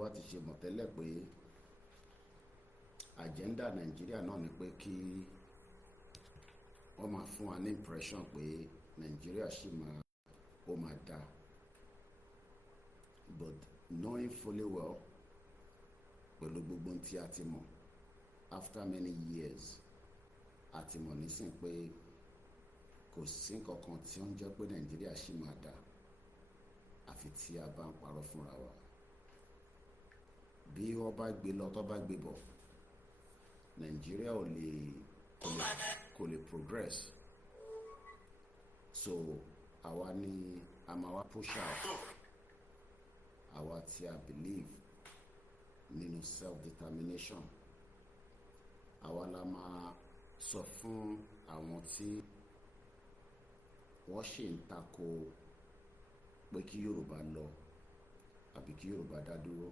wa ti ṣe mọ̀ tẹ́lẹ̀ pé agenda Nàìjíríà náà ni pé kí wọ́n máa fún wa ní impression pé Nàìjíríà ṣì máa dá, but knowing fully well pẹ̀lú gbogbo tí a ti mọ̀ after many years a ti mọ̀ nísìn pé kò sí nǹkankan tí ó ń jẹ́ pé Nàìjíríà ṣì máa dá àfi tí a bá ń parọ́ fúnra wa. Bí wọ́n bá gbé lọ tó bá gbé bọ̀, Nàìjíríà kò lè progress. So àwa ni a máa wá push out, àwa tí a believe nínú self-determination, àwa la máa sọ fún àwọn tí wọ́n ṣì ń tako pé kí Yorùbá lọ àbí kí Yorùbá dá dúró,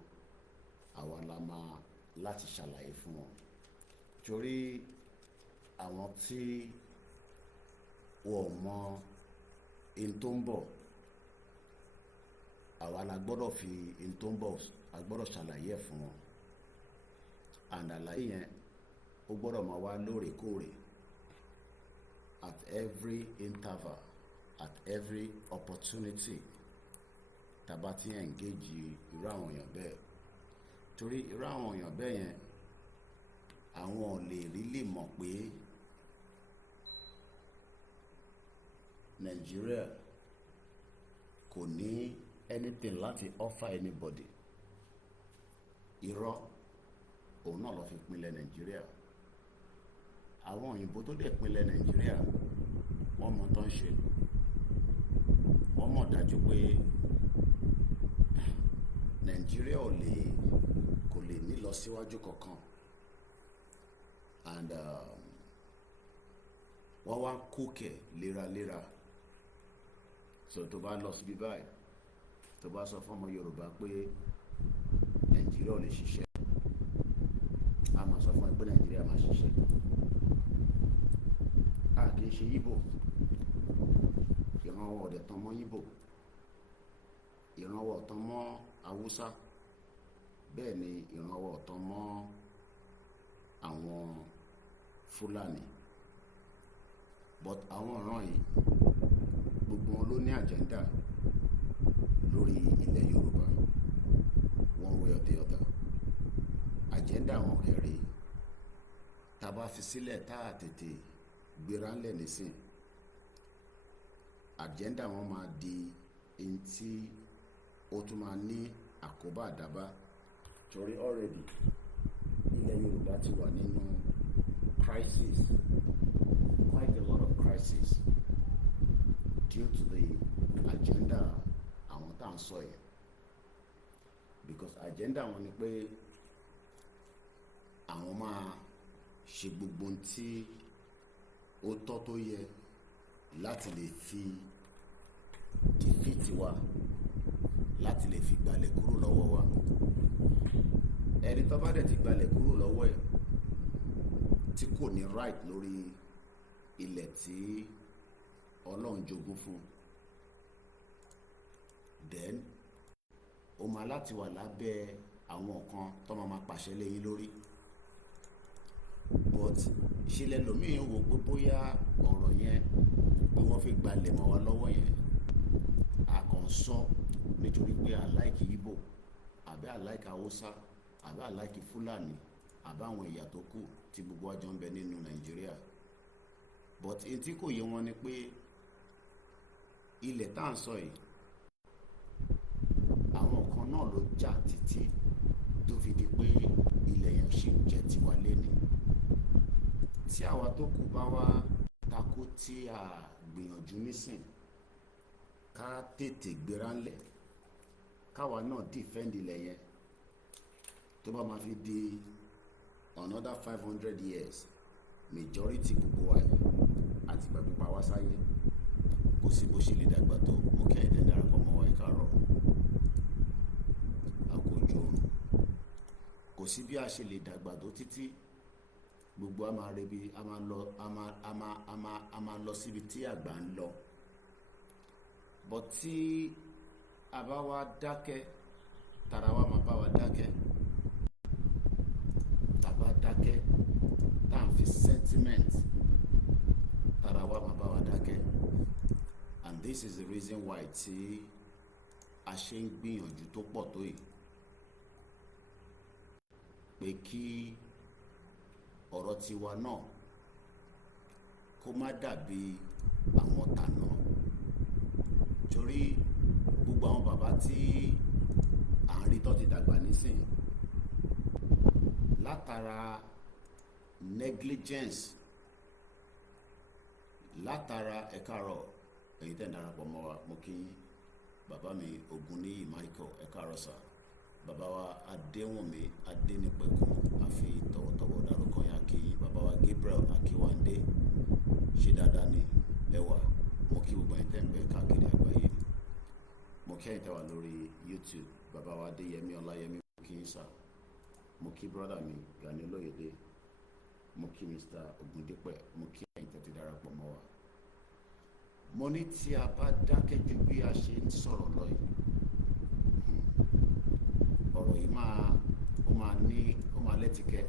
àwa la máa láti ṣàlàyé fún wọn. Torí àwọn tí wọ́n mọ in tó ń bọ̀, àwa la gbọ́dọ̀ fi in tó ń bọ̀, a gbọ́dọ̀ ṣàlàyé ẹ̀ fún wọn. And àlàyé yẹn ó gbọ́dọ̀ máa wá lóòrèkóòrè, at every interval, at every opportunity tàbá tí engage irú àwọn èèyàn bẹ́ẹ̀. Torí irú àwọn èèyàn bẹ́ẹ̀ yẹn àwọn ò lè really mọ̀ pé Nigeria kò ní anything láti offer anybody. Irọ́ òun náà ló fi pinlẹ̀ Nigeria. Àwọn òyìnbó tó dẹ̀ pinlẹ̀ Nigeria wọ́n mọ̀ tán ṣe, wọ́n mọ̀ dájú pé Nigeria kò lè ní lọ síwájú kankan. And wọ́n wá kókè léraléra. So tó bá lọ síbí báyìí, tó bá sọ fún ọmọ Yorùbá pé Nigeria ò lè ṣiṣẹ́, a máa sọ fún ẹ pé Nigeria máa ṣiṣẹ́. A kì í ṣe Yíbò, ìrànwọ́ ọ̀dẹ̀ tán mọ́ Yíbò, ìrànwọ́ ọ̀tán mọ́ Haúsá, bẹ́ẹ̀ ni ìrànwọ́ ọ̀tán mọ́ àwọn Fúlàní. But àwọn ọ̀ràn yìí gbogbo wọn ló ní agenda lórí ilẹ̀ Yorùbá, one way or the other. Agenda wọn kẹrì tá a bá fi sílẹ̀ tá a tètè gbéra ńlẹ̀ nísìn, agenda wọn máa di èyí tí ó tún máa ní àkóbá àdábá. Torí already ilẹ̀ Yorùbá ti wà nínú crisis, quite a lot of crisis due to the agenda àwọn tá à ń sọ yẹn. Because agenda wọn ni pé àwọn máa ṣe gbogbo tí ó tọ́ tó yẹ láti lè fi defeat wa, láti lè fi gbalẹ̀ kúrò lọ́wọ́ wa. Ẹni tó bá dẹ̀ ti gbalẹ̀ kúrò lọ́wọ́ ẹ̀ tí kò ní right lórí ilẹ̀ tí Ọlọ́run jogún fún, then ó máa láti wà lábẹ́ àwọn kan tó máa pàṣẹ lẹ́yìn lórí. But ṣe lẹ́lòmíì wò pé bóyá ọ̀rọ̀ yẹn bí wọ́n fi gbalẹ̀ mọ́ wa lọ́wọ́ yẹn, a kàn sọ nítorí pé a like Igbo àbí a like Hausa àbí a like Fúlàní àbí àwọn ẹ̀yà tó kù tí gbogbo wa jọ ń bẹ nínú Nàìjíríà. But èyí tí kò yé wọn ni pé ilẹ̀ tá à ń sọ yìí, àwọn kan náà ló jà títí tó fi di pé ilẹ̀ yẹn ṣì jẹ́ tiwa lénìí. Tí àwa tó kù bá wá takú tí a gbìyànjú nísìn ká tètè gbéra ńlẹ̀, káwa náà defend ilẹ̀ yẹn, tó bá máa fi di another 500 years, majority gbogbo wa yìí àti gbàgbé pa wá sáyé. Kò sí bó ṣe lè dàgbà tó, ó kẹ́ ẹ̀dẹ̀ darapọ̀ mọ́ wa ìkárọ̀ àkójọ òrùn. Kò sí bí a ṣe lè dàgbà tó títí gbogbo a máa rebi, a máa lọ síbi tí àgbà ń lọ. But tí a bá wá dákẹ́, tara wa máa bá wa dákẹ́, this is the reason why tí a ṣe ń gbìyànjú tó pọ̀ tó yìí pé kí ọ̀rọ̀ tiwa náà kó má dàbí àwọn tàná, torí gbogbo àwọn bàbá tí à ń rí tó ti dàgbà nísìnyí látara negligence, látara ẹ̀kárọ̀ èyí tẹ́ ń darapọ̀ mọ́ wa, mo kí bàbá mi Ògúnníyì Michael ẹ̀kárọ̀ sà, bàbá wa Adéwùnmí Adénípẹ̀kun àfi tọ̀wọ̀tọ̀wọ̀ dárúkọ yẹn kí bàbá wa Gabriel Akínwándé ṣe dáadáa ní ẹwà, mo kí gbogbo ẹ̀yin tẹ́ ń bẹ káàkiri àgbáyé, mo kí ẹ̀yin tẹ́ wà lórí YouTube, bàbá wa Adéyẹmí Ọláyẹmí mo kí yín sà, mo kí brọ́dà mi Gani Olóyèdé, mo kí Mr. Ògúndípẹ̀, mo kí ẹ̀yin tẹ́ ti darapọ̀ mọ́ wa. Mo ní tí a bá dákẹ́ ju bí a ṣe ń sọ̀rọ̀ lọ yìí, ọ̀rọ̀ yìí ó máa lẹ́tìkẹ́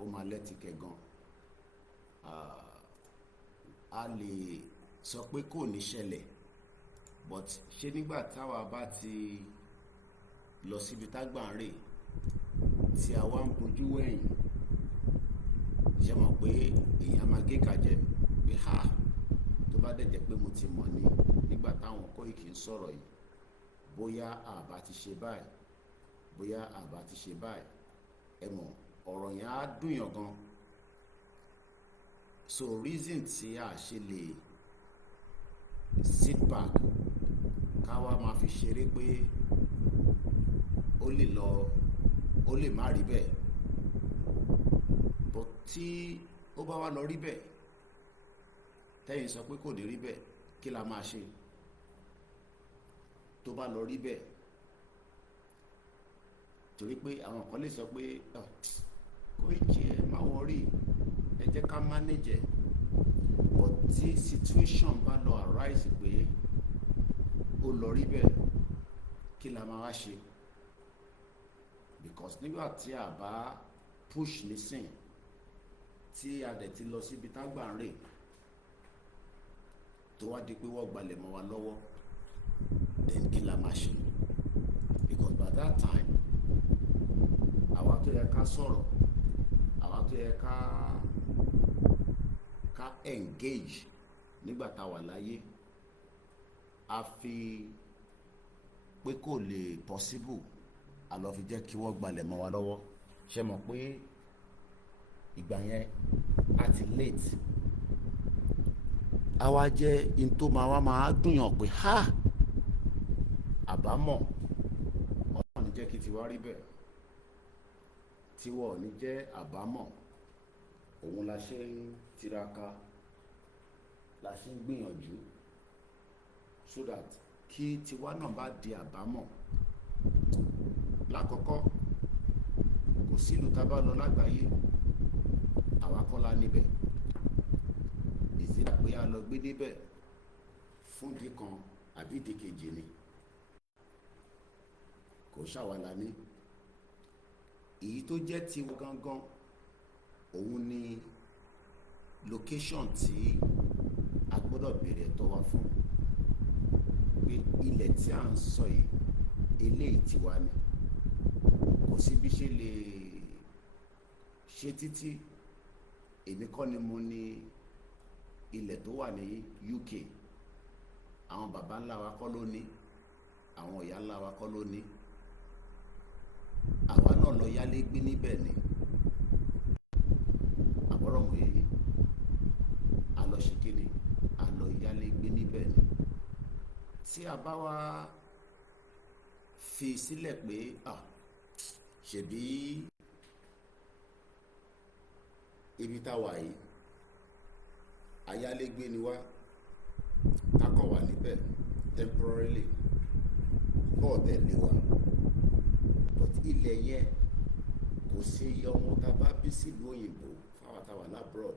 ó máa lẹ́tìkẹ́ gan. A lè sọ pé kò ní ṣẹlẹ̀, but ṣé nígbà táwa bá ti lọ síbi tágbà ń rè tí a wá ń bojú wẹ̀yìn, ṣe mọ̀ pé èèyàn máa gé kàjẹ́ pé ha tó bá dẹ̀ jẹ́ pé mo ti mọ̀ ní nígbà táwọn Kóìkì ń sọ̀rọ̀ yìí, bóyá àbá ti ṣe báyìí, bóyá àbá ti ṣe báyìí, ẹ mọ̀ ọ̀rọ̀ yẹn á dùn yàn gan. So reason tí a ṣe lè sit back ká wá máa fi ṣeré pé ó lè má rí bẹ́ẹ̀, but tí ó bá wá lọ rí bẹ́ẹ̀ tẹ́yìn sọ pé kò ní rí bẹ́ẹ̀, kí la máa ṣe tó bá lọ rí bẹ́ẹ̀? Torí pé àwọn kan lè sọ pé Kóìkì ẹ má wọrí, ẹ jẹ́ ká manage ẹ̀, but tí situation bá lọ arise pé ó lọ rí bẹ́ẹ̀, kí la máa wá ṣe? Because nígbà tí a bá push nísìn tí a dẹ̀ ti lọ síbi tágbà ń rè tó wá di pé wọ́n gbalẹ̀ mọ́ wa lọ́wọ́, then kí la máa ṣe? Because by that time àwa tó yẹ ká sọ̀rọ̀, àwa tó yẹ ká engage nígbà tá a wà láyé, a fi pé kò lè possible a lọ fi jẹ́ kí wọ́n gbalẹ̀ mọ́ wa lọ́wọ́. Ṣé mọ̀ pé ìgbà yẹn a ti late, a wá jẹ́ in tó máa dùnyàn pé ha àbámọ̀ Ọlọ́run ní jẹ́ kí tiwa rí bẹ́ẹ̀, tiwọ̀ ní jẹ́ àbámọ̀, òun la ṣe ń tiraka, la ṣe ń gbìyànjú so that kí tiwa náà bá di àbámọ̀. Lákọ̀ọ́kọ́ kò sí ìlú tá bá lọ lágbàáyé àwa kọ́ la níbẹ̀, ìsìlẹ̀ pé a lọ gbé débẹ̀ fún ìdí kan àbí ìdí kejì ni, kò ṣàwàlà ní. Èyí tó jẹ́ tiwa gangan òun ni location tí a gbọ́dọ̀ béèrè ẹ̀tọ́ wa fún, pé ilẹ̀ tí à ń sọ yìí eléyìí tiwa ni. Kò sí bí ṣe lè ṣe títí, èmi kọ́ ni mo ní ilẹ̀ tó wà ní UK, àwọn baba ńlá wa kọ́ ló ní, àwọn ìyá ńlá wa kọ́ ló ní, àwa náà lọ yálé gbé níbẹ̀ ni. Àbọ̀rọ̀ mọ̀ yìí a lọ ṣe kíni, a lọ yálé gbé níbẹ̀ ni. Tí a bá wá fi sílẹ̀ pé ṣebí ibi tá wà yìí ayálégbé ni wá, takọ̀ wà níbẹ̀ temporarily, kọ́ tẹ̀lé wa, but ilẹ̀ yẹn kò sí iye ọmọ tá bá bí sílùú òyìnbó fáwọn táwà labroad,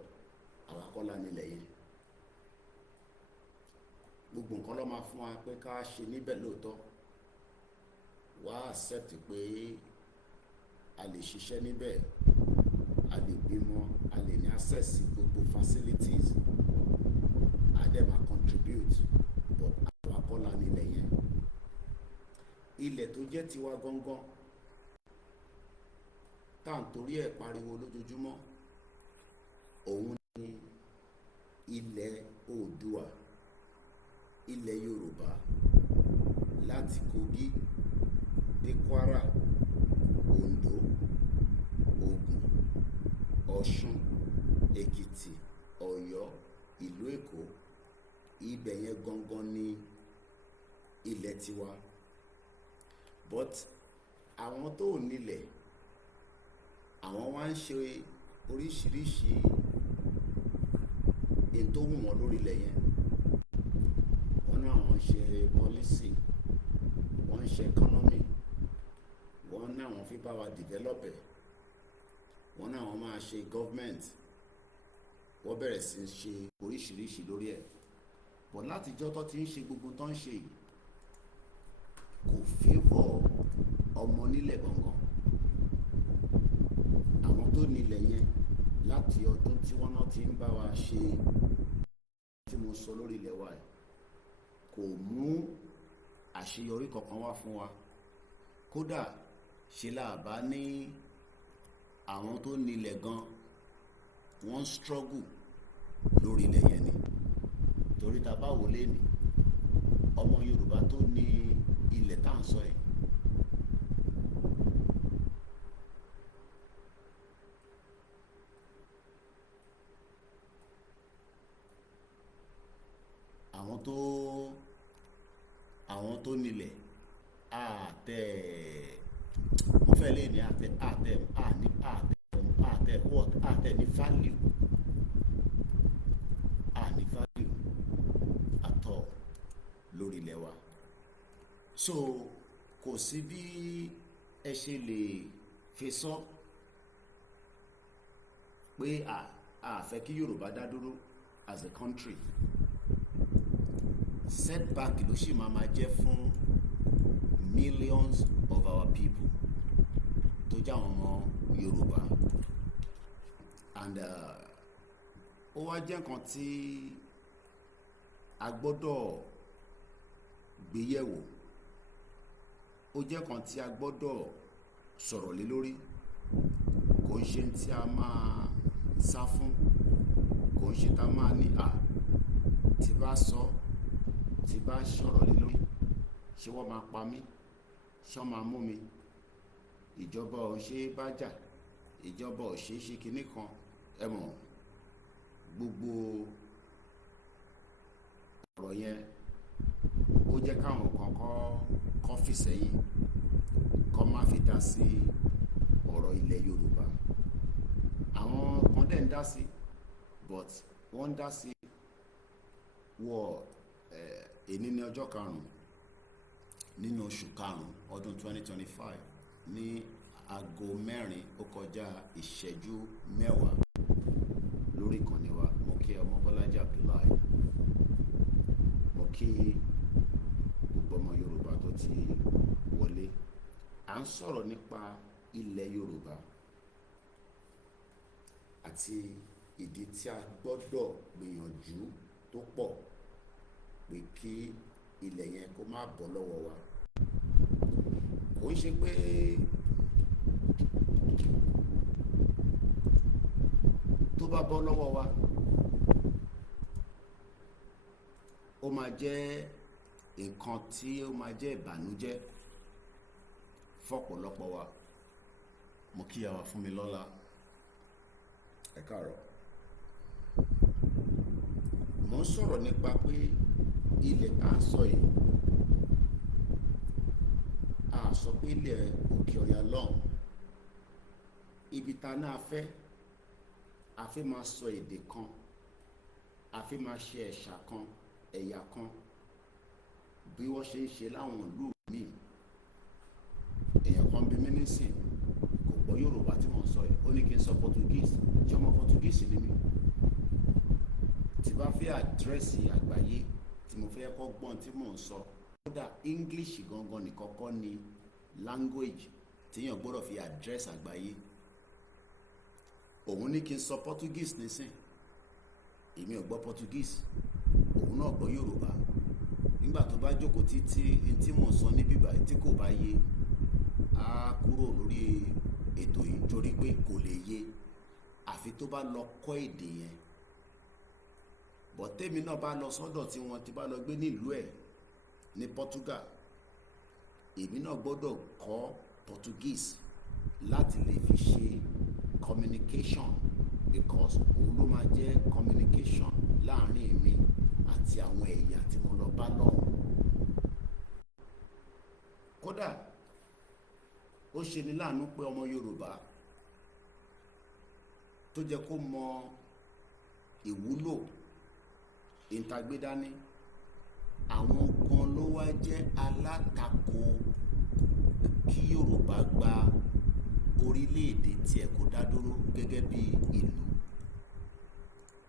àwa kọ́ la nílẹ̀ yẹn. Gbogbo nǹkan ló máa fún wa pé ká ṣe níbẹ̀ lóòótọ́, wá accept pé a lè ṣiṣẹ́ níbẹ̀, a lè bímọ, a lè ní access sí gbogbo facilities, dẹ̀ máa contribute, but àwa kọ́ la nílẹ̀ yẹn. Ilẹ̀ tó jẹ́ tiwa gangan tá à ń torí ẹ̀ pariwo lójoojúmọ́, òun ni ilẹ̀ Oòduà, ilẹ̀ Yorùbá, láti Kogi dé Kwara, Oǹdó, Ògùn, Ọ̀ṣun, Èkìtì, Ọ̀yọ́, ìlú Èkó. Ibẹ̀ yẹn gangan ni ilẹ̀ tiwa. But àwọn tó nílẹ̀, àwọn wá ń ṣe oríṣiríṣi ètò wù wọ́n lórí ilẹ̀ yẹn. Wọ́n ní àwọn ṣe policy, wọ́n ń ṣe economy, wọ́n ní àwọn fi bá wa develop ẹ̀, wọ́n ní àwọn máa ṣe government, wọ́n bẹ̀rẹ̀ sí ṣe oríṣiríṣi lórí ẹ̀. But látijọ́ tó ti ń ṣe gbogbo tó ń ṣe yìí, kò favour ọmọ nílẹ̀ gangan. Àwọn tó nílẹ̀ yẹn láti ọdún tí wọ́n náà ti ń bá wa ṣe tí mo sọ lórí ilẹ̀ wa yìí, kò mú àṣeyọrí kankan wá fún wa. Kódà ṣe làbá ní àwọn tó nílẹ̀ gan, wọ́n struggle lórí ilẹ̀ yẹn ni. Torí ta bá wò lé ní ọmọ Yorùbá tó ní ilẹ̀ tá à ń sọ yìí, àwọn tó nílẹ̀ mo fẹ́ lè ní àtẹ ní value, ní value at all lórí ilẹ̀ wa. So kò sí bí ẹ ṣe lè fi sọ pé a fẹ́ kí Yorùbá dá dúró as a country. Setback ló sì máa jẹ́ fún millions of our people tó jẹ́ àwọn ọmọ Yorùbá. And ó wá jẹ́ nǹkan tí a gbọ́dọ̀ gbéyẹ̀wò, ó jẹ́ nǹkan tí a gbọ́dọ̀ sọ̀rọ̀ lé lórí. Kò ń ṣe tí a máa sá fún, kò ń ṣe tá a máa ní tí bá sọ, tí bá sọ̀rọ̀ lé lórí, ṣé wọ́n máa pa mí, ṣé wọ́n máa mú mi, ìjọba ò ṣe é bá jà, ìjọba ò ṣe é ṣe kinní kan. Ẹ mọ̀, gbogbo ọ̀rọ̀ yẹn ó jẹ́ káwọn kan kọ́ fi sẹ́yìn, kọ́ má fi dá sí ọ̀rọ̀ ilẹ̀ Yorùbá. Àwọn kan dẹ̀ ń dá sí, but wọ́n ń dá sí èní ní ọjọ́ 5 nínú oṣù 5 ọdún 2025 ní aago 4:10 lórí ìkànnì wa. Mo kí ọmọ Bọ́lájí Abdullahi, mo kí gbogbo ọmọ Yorùbá tó ti wọlé. À ń sọ̀rọ̀ nípa ilẹ̀ Yorùbá àti ìdí tí a gbọ́dọ̀ gbìyànjú tó pọ̀ pé kí ilẹ̀ yẹn kó má bọ́ lọ́wọ́ wa. Kò ń ṣe pé tó bá bọ́ lọ́wọ́ wa, ó máa jẹ́ nǹkan tí ó máa jẹ́ ìbànújẹ́ fọ́pọ̀lọpọ̀ wa. Mo kí àwa fún mi lọ́la, ẹ káàárọ̀. Mo ń sọ̀rọ̀ nípa pé ilẹ̀ tá à ń sọ yìí, a sọ pé ilẹ̀ òkè ọ̀yà lọ́hùn, ibi tá náà fẹ́, a fẹ́ máa sọ èdè kan, a fẹ́ máa ṣe ẹ̀ṣà kan, ẹ̀yà kan, bí wọ́n ṣe ń ṣe láwọn ìlú míì. Èèyàn kan bí mi nísìn kò gbọ́ Yorùbá tí mò ń sọ yìí, ó ní kí n sọ Portuguese. Ṣé ọmọ Portuguese ni mí? Tí bá fẹ́ àdírẹ́sì àgbáyé tí mo fẹ́ kọ́ gbọ́n tí mò ń sọ, kódà English gangan nìkan kọ́ ni language tíyàn gbọ́dọ̀ fi àdírẹ́sì àgbáyé. Òun ní kí n sọ Portuguese nísìn, èmi ò gbọ́ Portuguese, òun náà gbọ́ Yorùbá. Nígbà tó bá jókòó títí tí mò ń sọ ní bíbá tí kò bá yé, á kúrò lórí ètò yìí torí pé kò lè yé àfi tó bá lọ kọ́ èdè yẹn. Bọ̀tẹ́mi náà bá lọ sọ́dọ̀ tí wọ́n ti bá lọ gbé nílùú ẹ̀ ní Portugal, èmi náà gbọ́dọ̀ kọ́ Portuguese láti lè fi ṣe communication, because òun ló máa jẹ́ communication láàrin èmi àti àwọn ẹ̀yà tí mo lọ bá lọ́hùn. Kódà ó ṣe ní láàánú pé ọmọ Yorùbá tó jẹ́ kó mọ ìwúlò ìtagbédání, àwọn kan ló wá jẹ́ alátakò kí Yorùbá gba orílẹ̀-èdè tiẹ̀ kó dá dúró gẹ́gẹ́ bí ìlú.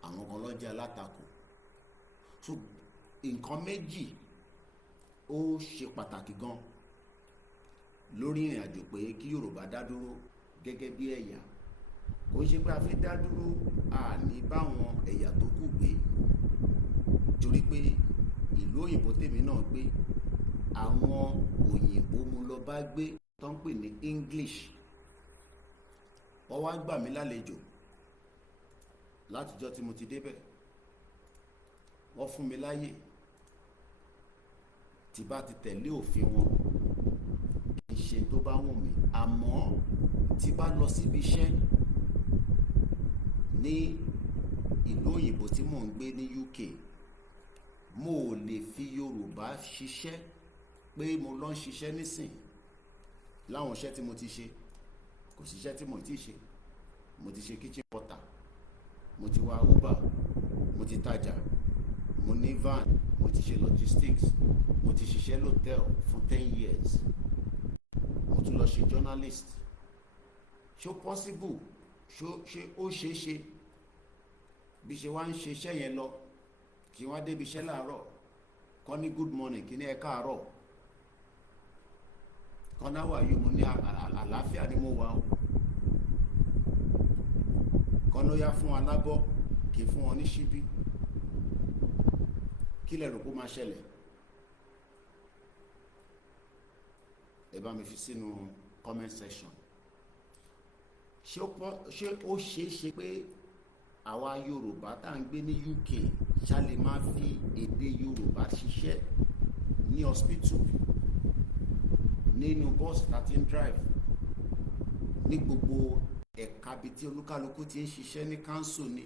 Àwọn kan ló jẹ́ alátakò. So nǹkan méjì ó ṣe pàtàkì gan lórí ìrìn àjò pé kí Yorùbá dá dúró gẹ́gẹ́ bí ẹ̀yà. Kò ṣe pé a fẹ́ dá dúró àní báwọn ẹ̀yà tó kù gbé, torí pé ìlú òyìnbó tèmi náà gbé, àwọn òyìnbó mo lọ bá gbé tó ń pè ní English. Wọ́n wá gbà mí lálejò látijọ́ tí mo ti débẹ̀. Wọ́n fún mi láyè tí bá ti tẹ̀lé òfin wọn kì í ṣe tó bá wù mí. Àmọ́ tí bá lọ síbi iṣẹ́ ní ìlú òyìnbó tí mò ń gbé ní UK, mo ò lè fi Yorùbá ṣiṣẹ́ pé mo lọ ń ṣiṣẹ́ nísìn láwọn iṣẹ́ tí mo ti ṣe. Kò sí iṣẹ́ tí mo ti ṣe. Mo ti ṣe kitchen porter, mo ti wa Uber, mo ti tajà, mo ní van, mo ti ṣe logistics, mo ti ṣiṣẹ́ lhotel fún 10 years, mo tún lọ ṣe journalist. Ṣó possible? Ṣé ó ṣeé ṣe bí ṣe wá ń ṣe iṣẹ́ yẹn lọ kí wọ́n débi iṣẹ́ láàárọ̀ kọ́ ní good morning, kí ní ẹ káàárọ̀, kọ́ náà wà yìí mo ní àlàáfíà ni mo wà ó, kọ́ ló yá fún alábọ́ kì í fún wọn ní ṣíbí. Kí lẹ rò kó máa ṣẹlẹ̀? Ẹ bá mi fi sínú comment section. Ṣé ó ṣeé ṣe pé àwa Yorùbá tá à ń gbé ní UK ṣá lè máa fi èdè Yorùbá ṣiṣẹ́ ní hospital, nínú bus tá ti ń drive, ní gbogbo ẹ̀ka bí tí olúkálukú ti ń ṣiṣẹ́ ní council ni?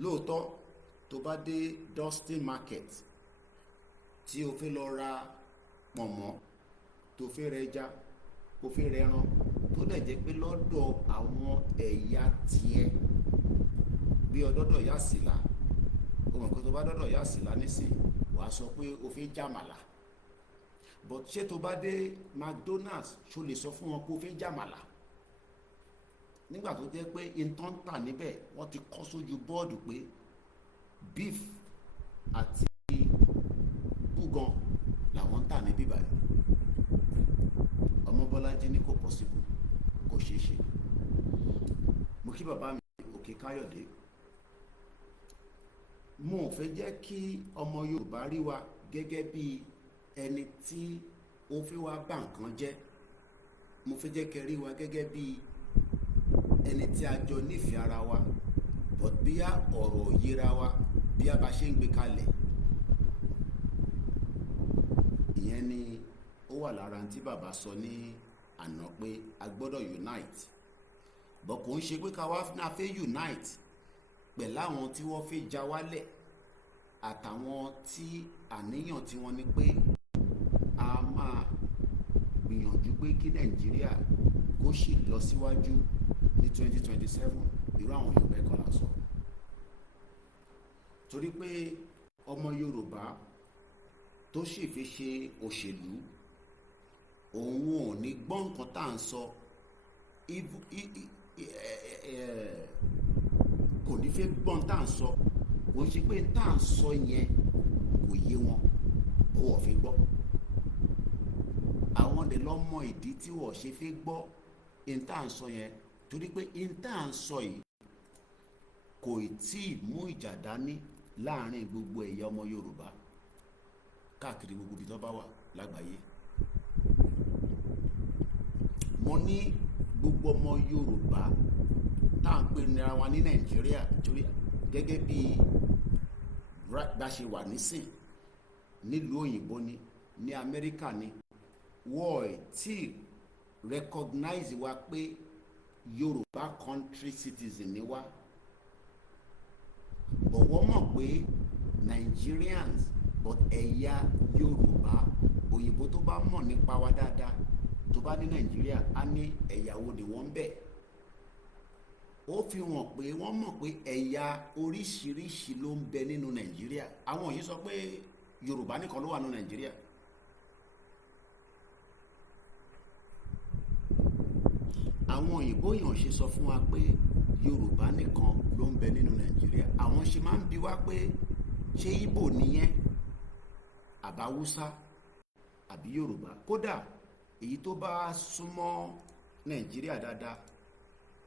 Lóòótọ́ tó bá dé Dustin Market tí o fẹ́ lọ ra pọ̀nmọ́, tó fẹ́ rẹ ẹja, o fẹ́ rẹ ẹran, tó dẹ̀ jẹ́ pé lọ́dọ̀ àwọn ẹ̀yà tiẹ̀ bí ọdọ́dọ̀ yà sílá, o mọ̀ pé tó bá dọ́dọ̀ yà sílá nísìn wàá sọ pé o fẹ́ jàmàlà. But ṣé tó bá dé McDonald's ṣó lè sọ fún wọn pé o fẹ́ jàmàlà? Nígbà tó jẹ́ pé ìtàn ń tà níbẹ̀ wọ́n ti kọ́ sójú bọ́ọ̀dù pé beef àti búgan làwọn ń tà ní bíbá yìí. Ọmọ Bọ́lájí ní kò possible, kò ṣeé ṣe. Mo kí bàbá mi Òkè Káyọ̀dé. Mo ò fẹ́ jẹ́ kí ọmọ Yorùbá rí wa gẹ́gẹ́ bí ẹni tí ó fẹ́ wá bà nǹkan jẹ́. Mo fẹ́ jẹ́ kẹ́ rí wa gẹ́gẹ́ bí ẹni tí a jọ nífẹ̀ẹ́ ara wa, but bí a ọ̀rọ̀ yíra wa bí a bá ṣe ń gbé kalẹ̀. Ìyẹn ni ó wà lára tí bàbá sọ ní àná pé a gbọ́dọ̀ unite. But kò ń ṣe pé ká wá náà fẹ́ unite pẹ̀lú àwọn tí wọ́n fẹ́ já wálẹ̀ àtàwọn tí àníyàn tí wọ́n ní pé a máa gbìyànjú pé kí Nàìjíríà kó sì lọ síwájú ní 2027. Irú àwọn Yorùbá ẹ̀kọ́ là sọ. Torí pé ọmọ Yorùbá tó sì fi ṣe òṣèlú, òun ò ní gbọ́ nǹkan tá à ń sọ, kò ní fẹ́ gbọ́n tá à ń sọ. Kò ń ṣe pé tá à ń sọ yẹn kò yé wọn, ó wọ̀ fi gbọ́. Àwọn dẹ̀ lọ mọ ìdí tí wọ́n ṣe fi gbọ́ in tá à ń sọ yẹn, torí pé in tá à ń sọ yìí kò tí ì mú ìjà dání láàrin gbogbo ẹ̀yà ọmọ Yorùbá káàkiri gbogbo ibi tó bá wà lágbàáyé. Mo ní gbogbo ọmọ Yorùbá tá à ń pè nira wa ní Nàìjíríà torí gẹ́gẹ́ bí bá ṣe wà nísìn nílùú òyìnbó ni ní Amẹ́ríkà ni wọ́n tí recognize wa pé Yorùbá country citizen ni wá, but wọ́n mọ̀ pé Nigerians but ẹ̀yà Yorùbá, òyìnbó tó bá mọ̀ nípa wa dáadáa tó bá ní Nàìjíríà á ní ẹ̀yà wo ni wọ́n ń bẹ̀. Ó fi hàn pé wọ́n mọ̀ pé ẹ̀yà oríṣiríṣi ló ń bẹ nínú Nàìjíríà. Àwọn yìí sọ pé Yorùbá nìkan ló wà nínú Nàìjíríà. Àwọn òyìnbó yàn ṣe sọ fún wa pé Yorùbá nìkan ló ń bẹ nínú Nàìjíríà. Àwọn ṣe máa ń bi wá pé ṣé Ìgbò nìyẹn àbáwúsá àbí Yorùbá. Kódà èyí tó bá súnmọ́ Nàìjíríà dáadáa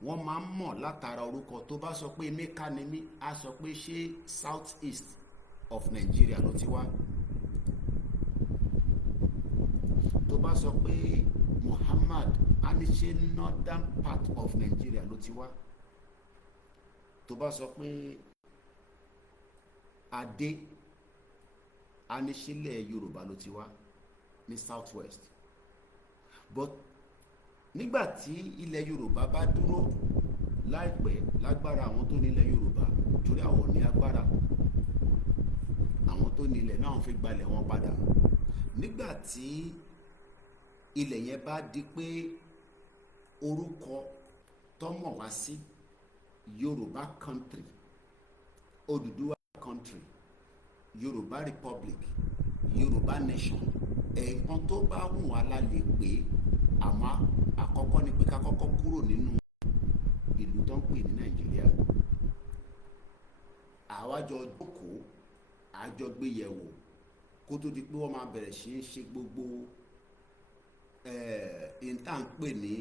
wọ́n máa ń mọ̀ látara orúkọ. Tó bá sọ pé Emeka ni mí, á sọ pé ṣé South East of Nigeria ló ti wá. Tó bá sọ pé Muhammad, á ní ṣé northern part of Nigeria ló ti wá. Tó bá sọ pé Adé, á ní ṣé ilẹ̀ Yorùbá ló ti wá ní South West. But nígbàtí ilẹ̀ Yorùbá bá dúró láìpẹ́ lágbára àwọn tó nílẹ̀ Yorùbá, torí àwọn ní agbára, àwọn tó nílẹ̀ náà fi gbalẹ̀ wọn padà. Nígbàtí ilẹ̀ yẹn bá di pé orúkọ tó mọ̀ wá sí Yorùbá country, Odùduwà country, Yorùbá republic, Yorùbá nation, ẹ̀ẹ̀kan tó bá wù wá la lè pè é. Àmọ́ àkọ́kọ́ ni pé ká kọ́kọ́ kúrò nínú ìlú tó ń pè ní Nàìjíríà. Àwa jọ jókòó, àjọ gbéyẹ̀wò kó tó di pé wọ́n máa bẹ̀rẹ̀ sí í ṣe gbogbo ìta ń pè ní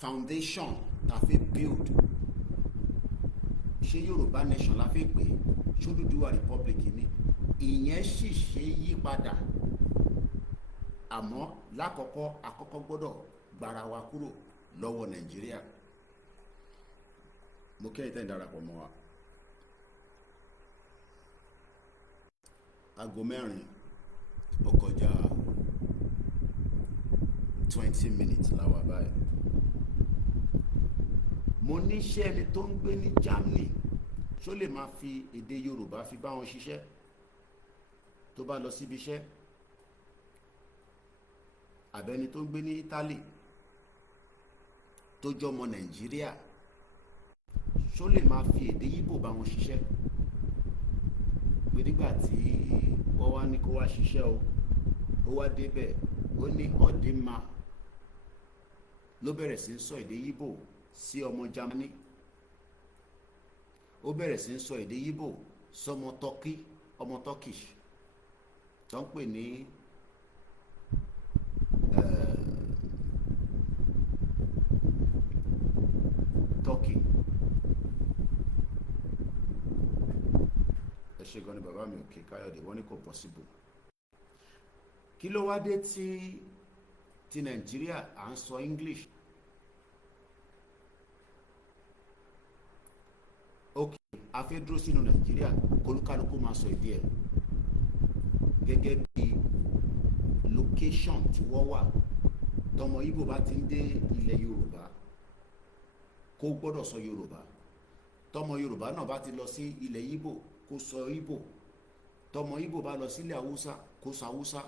foundation ta fi build. Ṣé Yorùbá nation la fi pè é, ṣé Odùduwà republic ni? Ìyẹn sì ṣe yí padà. Àmọ́ lákọ̀ọ́kọ́ àkọ́kọ́ gbọ́dọ̀ gbára wa kúrò lọ́wọ́ Nàìjíríà. Mo kẹ́ ìtẹ́ ìdarapọ̀ mọ́ wa. Aago 4 ó kọjá 20 minutes láwa báyìí. Mo níṣẹ́ ẹni tó ń gbé ní Germany ṣó lè máa fi èdè Yorùbá fi bá wọn ṣiṣẹ́ tó bá lọ síbi iṣẹ́, àbẹ́ni tó ń gbé ní Italy tó jọmọ Nàìjíríà ṣó lè máa fi èdè Ìgbò bá wọn ṣiṣẹ́. Pé nígbà tí wọ́n wá ní kó wá ṣiṣẹ́ o, ó wá débẹ̀, ó ní ọ̀dìmá ló bẹ̀rẹ̀ sí ń sọ èdè Ìgbò sí ọmọ Germany, ó bẹ̀rẹ̀ sí ń sọ èdè Ìgbò sọmọ Turkey, ọmọ Turkish tó ń pè ní Turkey. Ẹ ṣé gan ni bàbá mi Òkè Káyọ̀dé, wọ́n ní kò possible. Kí ló wá dé tí Nàìjíríà à ń sọ English? Ok, a fẹ́ dúró sínú Nàìjíríà kólúkálukú máa sọ èdè ẹ̀ gẹ́gẹ́ bí location tí wọ́n wà. Tọmọ Ìgbò bá ti ń dé ilẹ̀ Yorùbá kó gbọ́dọ̀ sọ Yorùbá. Tọmọ Yorùbá náà bá ti lọ sí ilẹ̀ Ìgbò kó sọ Ìgbò. Tọmọ Ìgbò bá lọ sílẹ̀ Haúsá kó sọ Haúsá.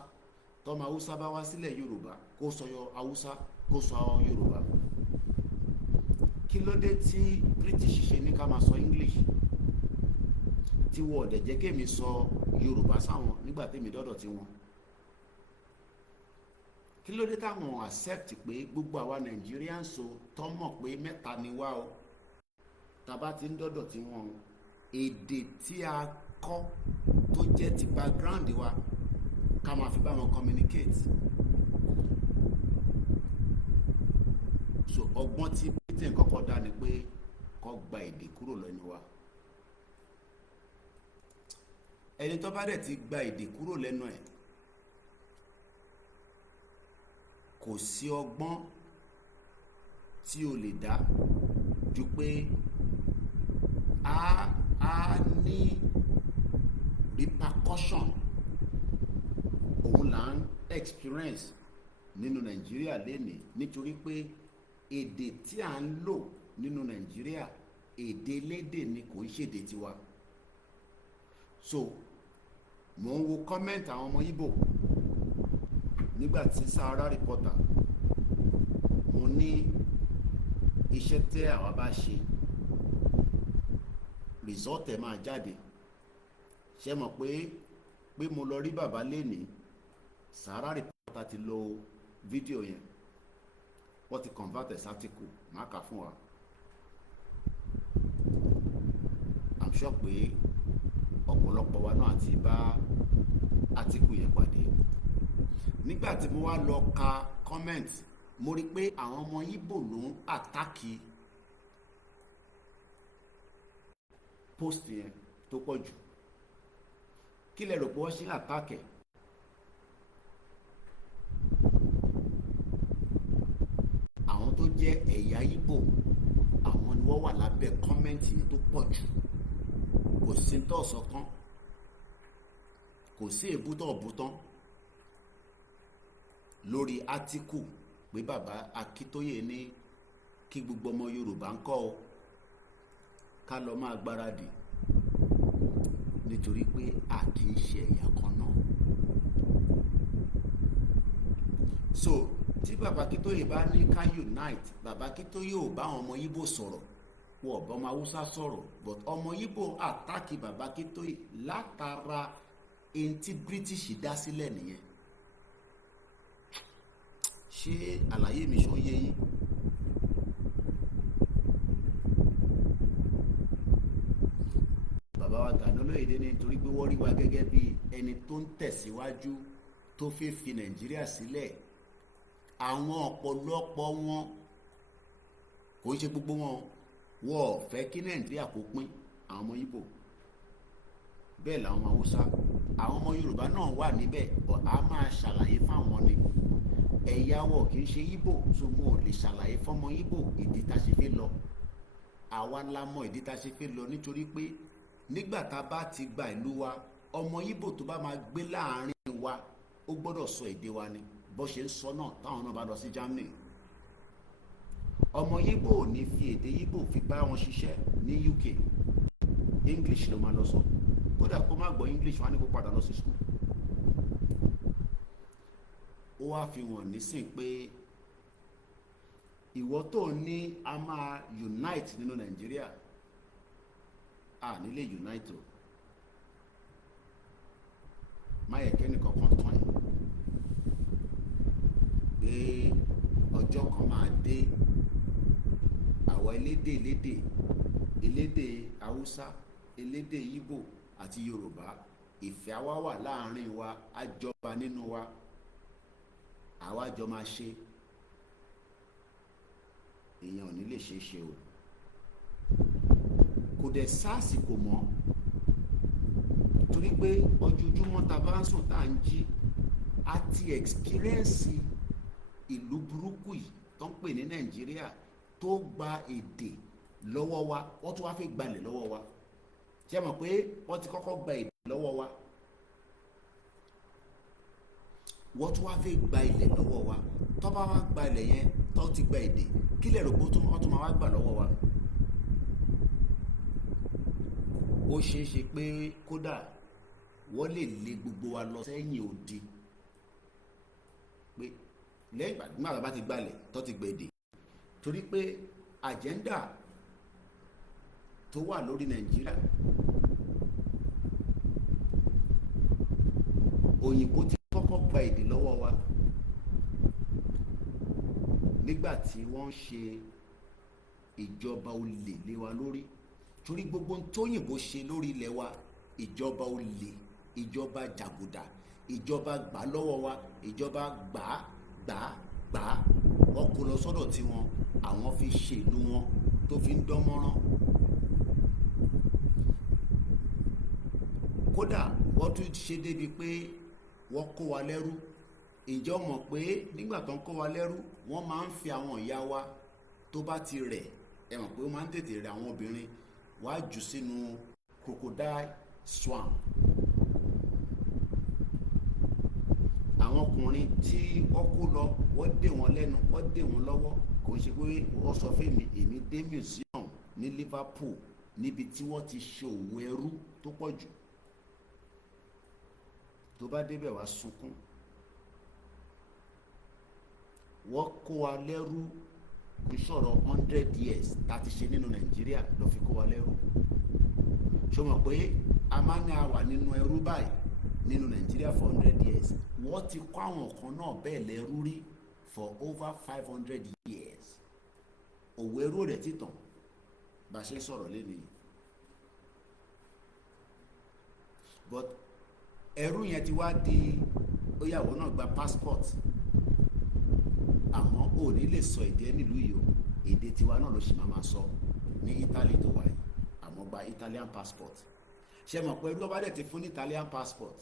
Tọmọ Haúsá bá wá sílẹ̀ Yorùbá kó sọ Haúsá, kó sọ Yorùbá. Kí ló dé tí British ṣe ní ká máa sọ English tí wọ́n ọ̀dẹ̀ jẹ́ kémi sọ Yorùbá sáwọn nígbà tèmi dọ́dọ̀ tí wọn? Kí ló dé táwọn accept pé gbogbo àwa Nigerians o tó mọ̀ pé mẹ́ta ni wá o, tàbá ti ń dọ́dọ̀ tí wọn èdè tí a kọ́ tó jẹ́ ti background wa ká máa fi bá wọn communicate. So ọgbọ́n tí Britain kọ́kọ́ dá ni pé kó gba èdè kúrò lẹ́nu wa. ẹni tó bá dẹ̀ ti gba èdè kúrò lẹ́nu ẹ̀, kò sí ọgbọ́n tí o lè dá ju pé a ní repercussion. Òun là ń experience nínú Nàìjíríà lénìí, nítorí pé èdè tí à ń lò nínú Nàìjíríà, èdè elédè ni, kò ń ṣèdè tiwa. So mo ń wo comment àwọn ọmọ Ìgbò nígbà tí Sahara Reporter, mo ní iṣẹ́ tí àwa bá ṣe result ẹ̀ máa jáde. Ṣé mọ̀ pé mo lọ rí bàbá lénìí, Sahara Reporter ti lo fídíò yẹn, wọ́n ti convert ẹ̀ sí article, máa kà fún wa. I'm sure pé ọ̀pọ̀lọpọ̀ wa náà ti bá article yẹn pàdé. Nígbà tí mo wá lọ ka comment, mo rí pé àwọn ọmọ Ìgbò ló ń àtàkì post yẹn tó pọ̀ jù. Kí lẹ rò pé wọ́n ṣe ń àtàkì? Àwọn tó jẹ́ ẹ̀yà Ìgbò, àwọn ni wọ́n wà lábẹ́ kọ́mẹ́ǹtì yẹn tó pọ̀ jù. Kò sí tó ọ̀sọ̀ kan, kò sí èbútọ̀ ọ̀bútán lórí átíkù pé bàbá Akíntóyè ní kí gbogbo ọmọ Yorùbá ń kọ́ ọ ká lọ máa gbáradì, nítorí pé a kì í ṣe ẹ̀yà kan náà. So tí bàbá Akíntóyè bá ní ká unite, bàbá Akíntóyè ò bá àwọn ọmọ Ìgbò sọ̀rọ̀, wọ́n ò bá ọmọ Haúsá sọ̀rọ̀, but ọmọ Ìgbò àtàkì bàbá Akíntóyè látara ẹni tí British dá sílẹ̀ nìyẹn. Ṣé àlàyé mi ṣó yé yín? Bàbá wa Gani Olóyèdé ní nítorí pé wọ́n rí wa gẹ́gẹ́ bí ẹni tó ń tẹ̀síwájú, tó fẹ́ fi Nàìjíríà sílẹ̀. Àwọn ọ̀pọ̀lọpọ̀ wọn, kò ń ṣe gbogbo wọn, wọ́n ò fẹ́ kí Nàìjíríà kó pín. Àwọn ọmọ Ìgbò bẹ́ẹ̀ làwọn ọmọ Haúsá, àwọn ọmọ Yorùbá náà wà níbẹ̀, a máa ṣàlàyé fáwọn ni. Ẹ̀yà wọ̀ kì í ṣe Ìgbò, so mo ò lè ṣàlàyé fọ́mọ Ìgbò ìdí tá ṣe fẹ́ lọ. Àwa la mọ ìdí tá ṣe fẹ́ lọ, nítorí pé nígbà tá a bá ti gba ìlú wa, ọmọ Ìgbò tó bá máa gbé láàrin wa, ó gbọ́dọ̀ sọ èdè wa ni, bó ṣe ń sọ náà táwọn náà bá lọ sí Germany. Ọmọ Ìgbò ò ní fi èdè Ìgbò fi bá wọn ṣiṣẹ́ ní UK, English ló máa lọ sọ. Kódà kó má gbọ́ English, wọn á ní kó padà lọ sí school. Ó wá fi wọ́n nísìn pé ìwọ tó ní a máa unite nínú Nàìjíríà, a nílé unite o. Má yẹ kẹ́ni kankan tán ẹ̀ pé ọjọ́ kan máa dé, àwọn elédè Haúsá, elédè Ìgbò àti Yorùbá, ìfẹ́ àwa wà láàrin wa, á jọba nínú wa, àwa jọ máa ṣe. Èèyàn ò ní lè ṣe é ṣe o. Kò dẹ̀ sásìkò mọ́, torí pé ojoojúmọ́ ta bá ń sùn tá à ń jí, a ti experience ìlú burúkú yìí tó ń pè ní Nàìjíríà, tó gba èdè lọ́wọ́ wa, wọ́n tún wá fẹ́ gbalẹ̀ lọ́wọ́ wa. Ṣé mọ̀ pé wọ́n ti kọ́kọ́ gba èdè lọ́wọ́ wa, wọ́n tún wá fẹ́ gba ilẹ̀ lọ́wọ́ wa. Tó bá wá gba ilẹ̀ yẹn, tó ti gba èdè, kí lè rò pé wọ́n tún máa wá gbà lọ́wọ́ wa? Ó ṣeé ṣe pé kódà wọ́n lè lé gbogbo wa lọ sẹ́yìn odi, pé lẹ́yìn ìgbà tí màbá ti gbalẹ̀ tó ti gba èdè. Torí pé àjẹ́ndà tó wà lórí Nàìjíríà, òyìnbó ti kọ́kọ́ gba èdè lọ́wọ́ wa nígbà tí wọ́n ṣe ìjọba olè lé wa lórí. Torí gbogbo tóyìnbó ṣe lórí ilẹ̀ wa, ìjọba olè, ìjọba jàgùdà, ìjọba gbà lọ́wọ́ wa, ìjọba gbà wọ́n kó lọ sọ́dọ̀ tiwọn, àwọn fi ṣe ìlú wọn tó fi ń dán mọ́rán. kódà wọ́n tún ṣe débi pé wọ́n kó wa lẹ́rú. Ǹjẹ́ o mọ̀ pé nígbà tó ń kó wa lẹ́rú wọ́n máa ń fi àwọn ìyá wa tó bá ti rẹ̀, ẹ mọ̀ pé ó máa ń tètè rẹ̀ àwọn obìnrin, wá jù sínú crocodile swamp. Àwọn ọkùnrin tí wọ́n kó lọ wọ́n dè wọ́n lẹ́nu, wọ́n dè wọ́n lọ́wọ́. Kò ń ṣe pé wọ́n sọ fún mi, èmi dé museum ní Liverpool níbi tí wọ́n ti ṣe òwò ẹrú tó pọ̀ jù. Tó bá débẹ̀ wá sunkún. Wọ́n kó wa lẹ́rú kò sọ̀rọ̀ 100 years láti ṣe nínú Nàìjíríà ló fi kó wa lẹ́rú. Ṣé o mọ̀ pé a máa ń wà nínú ẹrú báyìí nínú Nàìjíríà for 100 years? Wọ́n ti kó àwọn kan náà bẹ́ẹ̀ lẹ́rú rí for over 500 years. Òwò ẹrú rẹ̀ ti tàn bá ṣe ń sọ̀rọ̀ lẹ́nu yìí. But ẹrú yẹn ti wá di ó yàwó náà gba passport, àmọ́ ò ní lè sọ èdè nílùú yìí o, èdè tiwa náà ló ṣì máa sọ ní Italy tó wáyé, àmọ́ gba Italian passport. Ṣé mọ̀ pé lọ́ba dẹ̀ ti fún ní Italian passport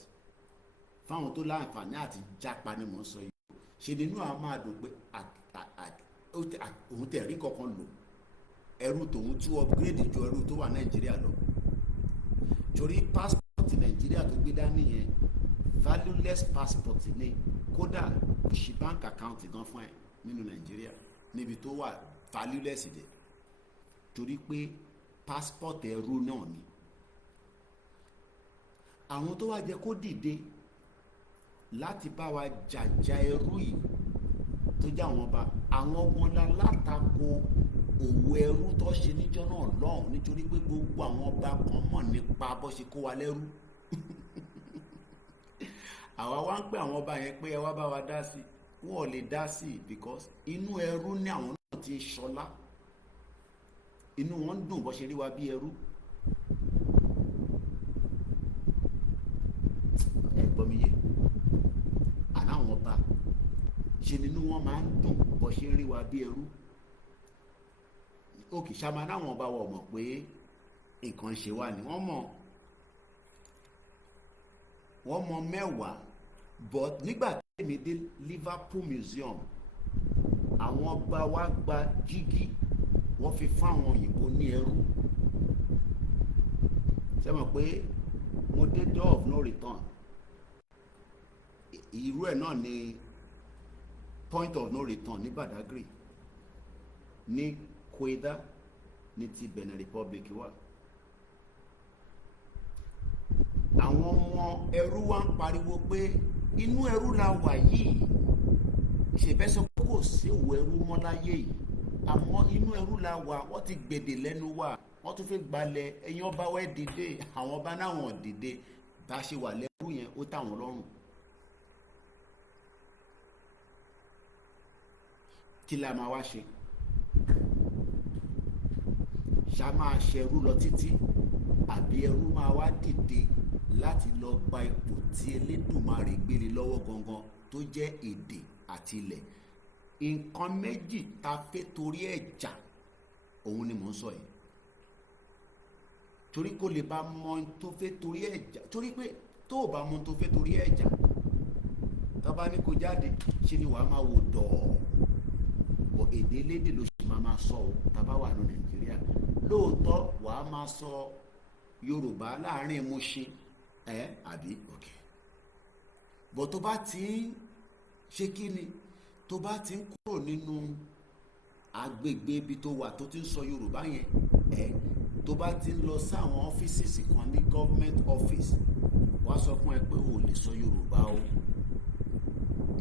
fáwọn tó láǹfààní àti jápa ni mò ń sọ yìí, ṣe nínú àwọn máa dùn pé òun tẹ̀ rí kankan lò, ẹrú tòun tún upgrade ju ẹrú tó wà Nàìjíríà lọ. Torí passport Nàìjíríà tó gbé dání yẹn valueless passport ni, kódà kò sí bank account gan fún ẹ nínú Nàìjíríà níbi tó wà valueless dẹ, torí pé passport ẹrú náà ni. Àwọn tó wá jẹ kó dìde láti bá wa jàjà ẹrú yìí tó jẹ́ àwọn ọba, àwọn ọgbọ́n látakò òwò ẹrú tó ṣe níjọ́ náà lọ́hùn, nítorí pé gbogbo àwọn ọba kan mọ̀ nípa bó ṣe kó wa lẹ́rú. Àwa wá ń pè àwọn ọba yẹn pé ẹ wá bá wa dá sí, wọn ò lè dá sí because inú ẹrú ní àwọn náà ti ṣọlá, inú wọn ń dùn bó ṣe rí wa bí ẹrú. Ẹ gbọ́ mi yé, àná àwọn ọba ṣe nínú wọn máa ń dùn bó ṣe rí wa bí ẹrú. Òkè ṣàmà náwọn ọba wọ̀ mọ̀ pé nǹkan ṣe wà ní wọ́n mọ̀ mẹ́wàá. But nígbà tí èmi dé Liverpool Museum, àwọn ọba wa gba jígí wọ́n fi fún àwọn òyìnbó ní ẹrú. Ṣé mọ̀ pé mo dé door of no return, irú ẹ̀ náà ni point of no return ní Badagry, ní Kweda ní ti Benin Republic wà. Àwọn ọmọ ẹrú wa ń pariwo pé inú ẹrú la wà yìí, ṣèbẹ́sọ pé kò sí òwò ẹrú mọ́ láyé yìí, àmọ́ inú ẹrú la wà. Wọ́n ti gbèdè lẹ́nu wa, wọ́n tún fi gbalẹ̀, ẹ̀yin ọba wẹ́ dìde, àwọn ọba náà wọ́n dìde. Bá ṣe wà lẹ́rú yẹn ó tà wọ́n lọ́rùn. Kí la máa wá ṣe? Ṣá máa ṣẹrú lọ títí, àbí ẹrú máa wá dìde láti lọ gba ipò tí Elédùmarè gbélé lọ́wọ́ gangan tó jẹ́ èdè àti ilẹ̀? Nǹkan méjì ta fẹ́ torí ẹ̀ jà, òun ni mò ń sọ yìí. Torí kó lè bá mọ tó fẹ́ torí ẹ̀ jà, torí pé tó o bá mọ tó fẹ́ torí ẹ̀ jà, tó bá ní kó jáde ṣe ni wàá máa wò dọ̀ọ̀. Bọ̀ èdè elédè ló ṣe máa sọ o, tá bá wà ní Nàìjíríà. Lóòótọ́ wàá máa sọ Yorùbá láàrin Mushin àbí òkè. Bọ̀ tó bá ti ń ṣe kí ni, tó bá ti ń kúrò nínú agbègbè ibi tó wà tó ti ń sọ Yorùbá yẹn, tó bá ti ń lọ sáwọn ọ́fíìsì kan ní government office, wàá sọ fún ẹ pé o lè sọ Yorùbá o,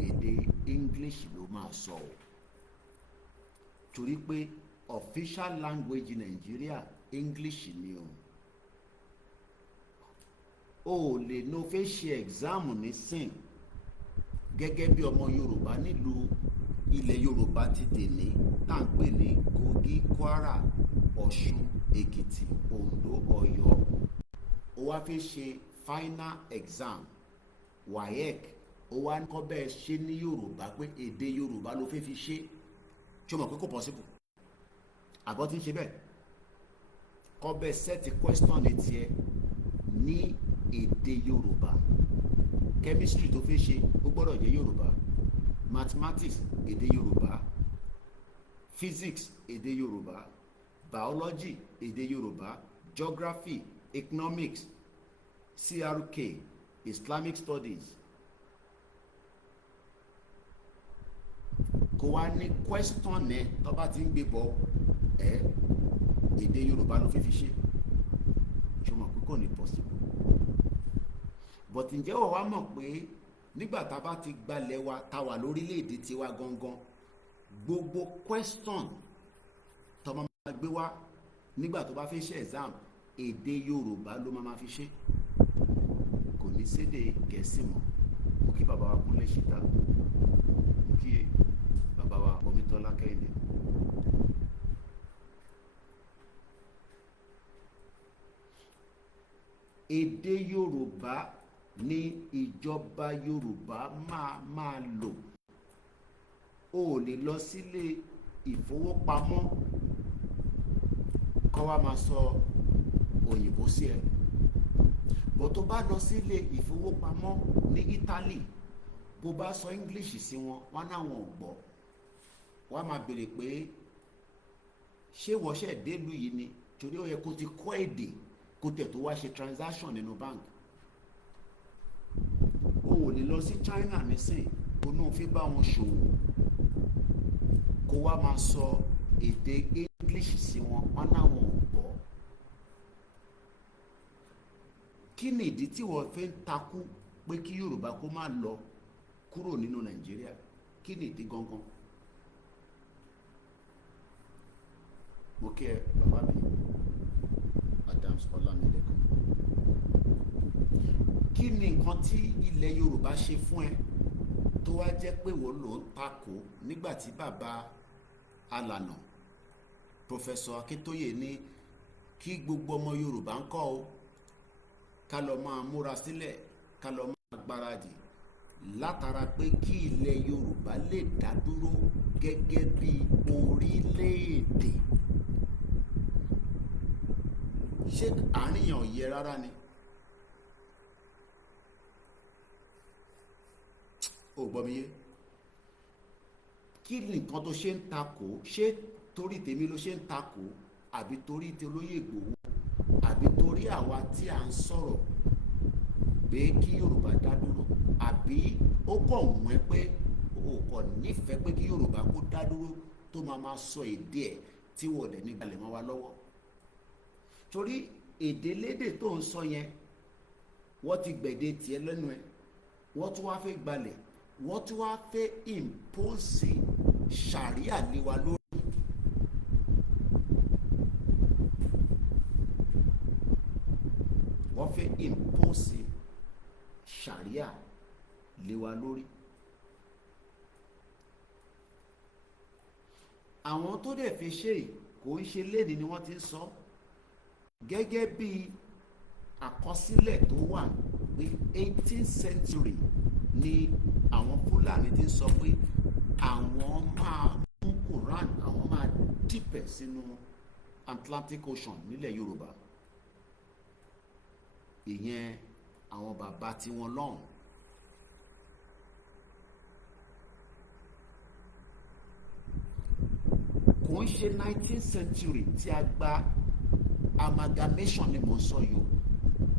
èdè English ló máa sọ o. Torí pé official language Nàìjíríà English ni o. O lè no fẹ́ ṣe exam nísìn gẹ́gẹ́ bí ọmọ Yorùbá nílùú ilẹ̀ Yorùbá ti tèmi tá ń pè ní Kogi, Kwara, Ọ̀ṣun, Èkìtì, Oǹdó, Ọ̀yọ́. O wá fẹ́ ṣe final exam WAEC, o wá ní kọ́ bẹ́ẹ̀ ṣe ní Yorùbá pé èdè Yorùbá ló fẹ́ fi ṣe. Ṣé o mọ̀ pé kò possible? Àbọ̀ tí ń ṣe bẹ́ẹ̀ kọ́ bẹ́ẹ̀ set question létí ẹ ní èdè Yorùbá. Chemistry tó fẹ́ ṣe ó gbọ́dọ̀ jẹ́ Yorùbá. Mathematics èdè Yorùbá. Physics èdè Yorùbá. Biology èdè Yorùbá. Geography, economics, CRK, Islamic studies. Kò wá ní question ẹ tó bá ti ń gbé bọ̀ èdè Yorùbá ló fi ṣe. Ṣùgbọ́n pé kò ní possible. But ǹjẹ́ wọ́n wá mọ̀ pé nígbà tá a bá ti gbalẹ̀ wa tá wà lórílẹ̀‐èdè tiwa gangan, gbogbo question tó máa gbé wá nígbà tó bá fẹ́ ṣe exam èdè Yorùbá ló máa fi ṣe, kò ní sédè Gẹ̀ẹ́sì mọ́. Mo kí bàbá wa Kúnlé Ṣítà, mo kí bàbá wa Omítọ́lá Kẹ́hìndé. Èdè Yorùbá ni ìjọba Yorùbá máa lò. O ò lè lọ sílé ìfowópamọ́ kó wá máa sọ òyìnbó sí ẹ. Bó tó bá lọ sílé ìfowópamọ́ ní Italy, bó bá sọ English sí wọn, wọn náà wọn ò gbọ́. Wọ́n máa béèrè pé ṣé wọ́n ṣẹ̀ délùú yìí ni, torí ó yẹ kó ti kọ́ èdè kó tẹ̀ tó wá ṣe transaction nínú bank. O ò lè lọ sí China nísìn kó náà fi bá wọn ṣòwò kó wá máa sọ èdè English sí wọn, wọn náà wọn ò gbọ́. Kí ni ìdí tí wọ́n fẹ́ ń takú pé kí Yorùbá kó má lọ kúrò nínú Nàìjíríà? Kí ni ìdí gangan? Mo kí ẹ bàbá mi Adams Ọlámilékan. Kí ni nǹkan tí ilẹ̀ Yorùbá ṣe fún ẹ tó wá jẹ́ pé wọ́n ló ń takò nígbà tí bàbá Alànà Professor Akíntóyè ní kí gbogbo ọmọ Yorùbá ń kọ́ o, ká lọ máa múra sílẹ̀, ká lọ máa gbáradì látara pé kí ilẹ̀ Yorùbá lè dá dúró gẹ́gẹ́ bí orílẹ̀-èdè. Ṣé àríyàn yẹ rárá ni? Ò gbọ́ mi yé? Kí ni nǹkan tó ṣe ń takò? Ṣé torí tèmi ló ṣe ń takò, àbí torí ti Olóyè Ìgbòho, àbí torí àwa tí à ń sọ̀rọ̀ pé kí Yorùbá dá dúró, àbí ó kọ̀ wọ́n ẹ pé o kò nífẹ̀ẹ́ pé kí Yorùbá kó dá dúró tó máa sọ èdè ẹ̀ tí wọ́n dẹ̀ ní gbalẹ̀ mọ́ wa lọ́wọ́? Torí èdè lédè tó ń sọ yẹn wọ́n ti gbẹ̀dẹ̀ tiẹ̀ lẹ́nu ẹ̀, wọ́n tún wá fẹ́ gbalẹ̀, wọ́n tún wá fẹ́ impose ṣàríà lé wa lórí. Wọ́n fẹ́ impose ṣàríà lé wa lórí. Àwọn tó dẹ̀ fi ṣe kò ń ṣe léni ni wọ́n ti ń sọ, gẹ́gẹ́ bí àkọsílẹ̀ tó wà pé 18th century ni àwọn Fúlàní ti ń sọ pé àwọn máa mú Quran, àwọn máa dìpẹ̀ sínú Atlantic Ocean nílẹ̀ Yorùbá. Ìyẹn àwọn bàbá tí wọ́n lọ́hùn. Kò ń ṣe 19th century tí a gba amalgamation ni mo sọ yìí.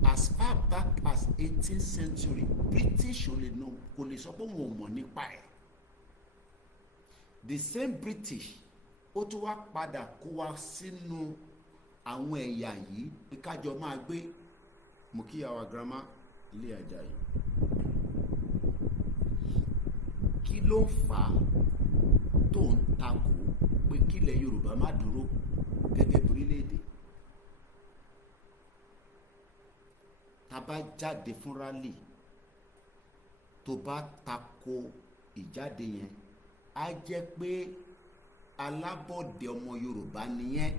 As far back as 18th century, British kò lè sọ pé wọn ò mọ̀ nípa ẹ̀. The same British ó tún wá padà kó wa sínú àwọn ẹ̀yà yìí pé kájọ máa gbé. Mo kí àwa grandma Ilé Àjàyí. Kí ló fà á tó ń takò pé kílẹ̀ Yorùbá má dúró gẹ́gẹ́ bí orílẹ̀-èdè? Tá bá jáde fún rally, tó bá takò ìjáde yẹn, á jẹ́ pé alábọ̀dé ọmọ Yorùbá nìyẹn.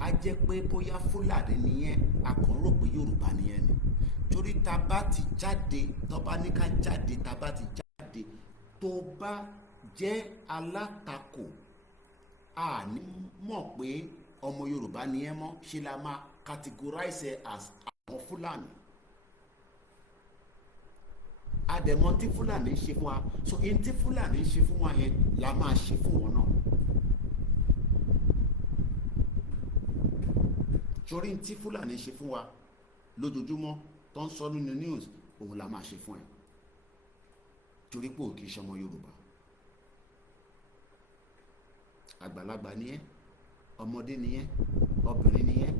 Á jẹ́ pé bóyá Fúlàní nìyẹn, a kàn rò pé Yorùbá nìyẹn ni. Torí tá bá ti jáde, tó bá ní ká jáde, tá bá ti jáde, tó bá jẹ́ alátakò, a ní mọ̀ pé ọmọ Yorùbá nìyẹn mọ́, ṣe la máa categorize as àwọn Fúlàní. Àdẹ̀mọ́ tí Fúlàní ṣe fún wa, so in tí Fúlàní ṣe fún wa yẹn la máa ṣe fún wọn náà. Torí tí Fúlàní ṣe fún wa lójoojúmọ́ tó ń sọ nínú news, òun la máa ṣe fún ẹ. Torí pé ò kì í ṣọmọ Yorùbá. Àgbàlagbà ni ẹ́, ọmọdé ni ẹ́, obìnrin ni ẹ́,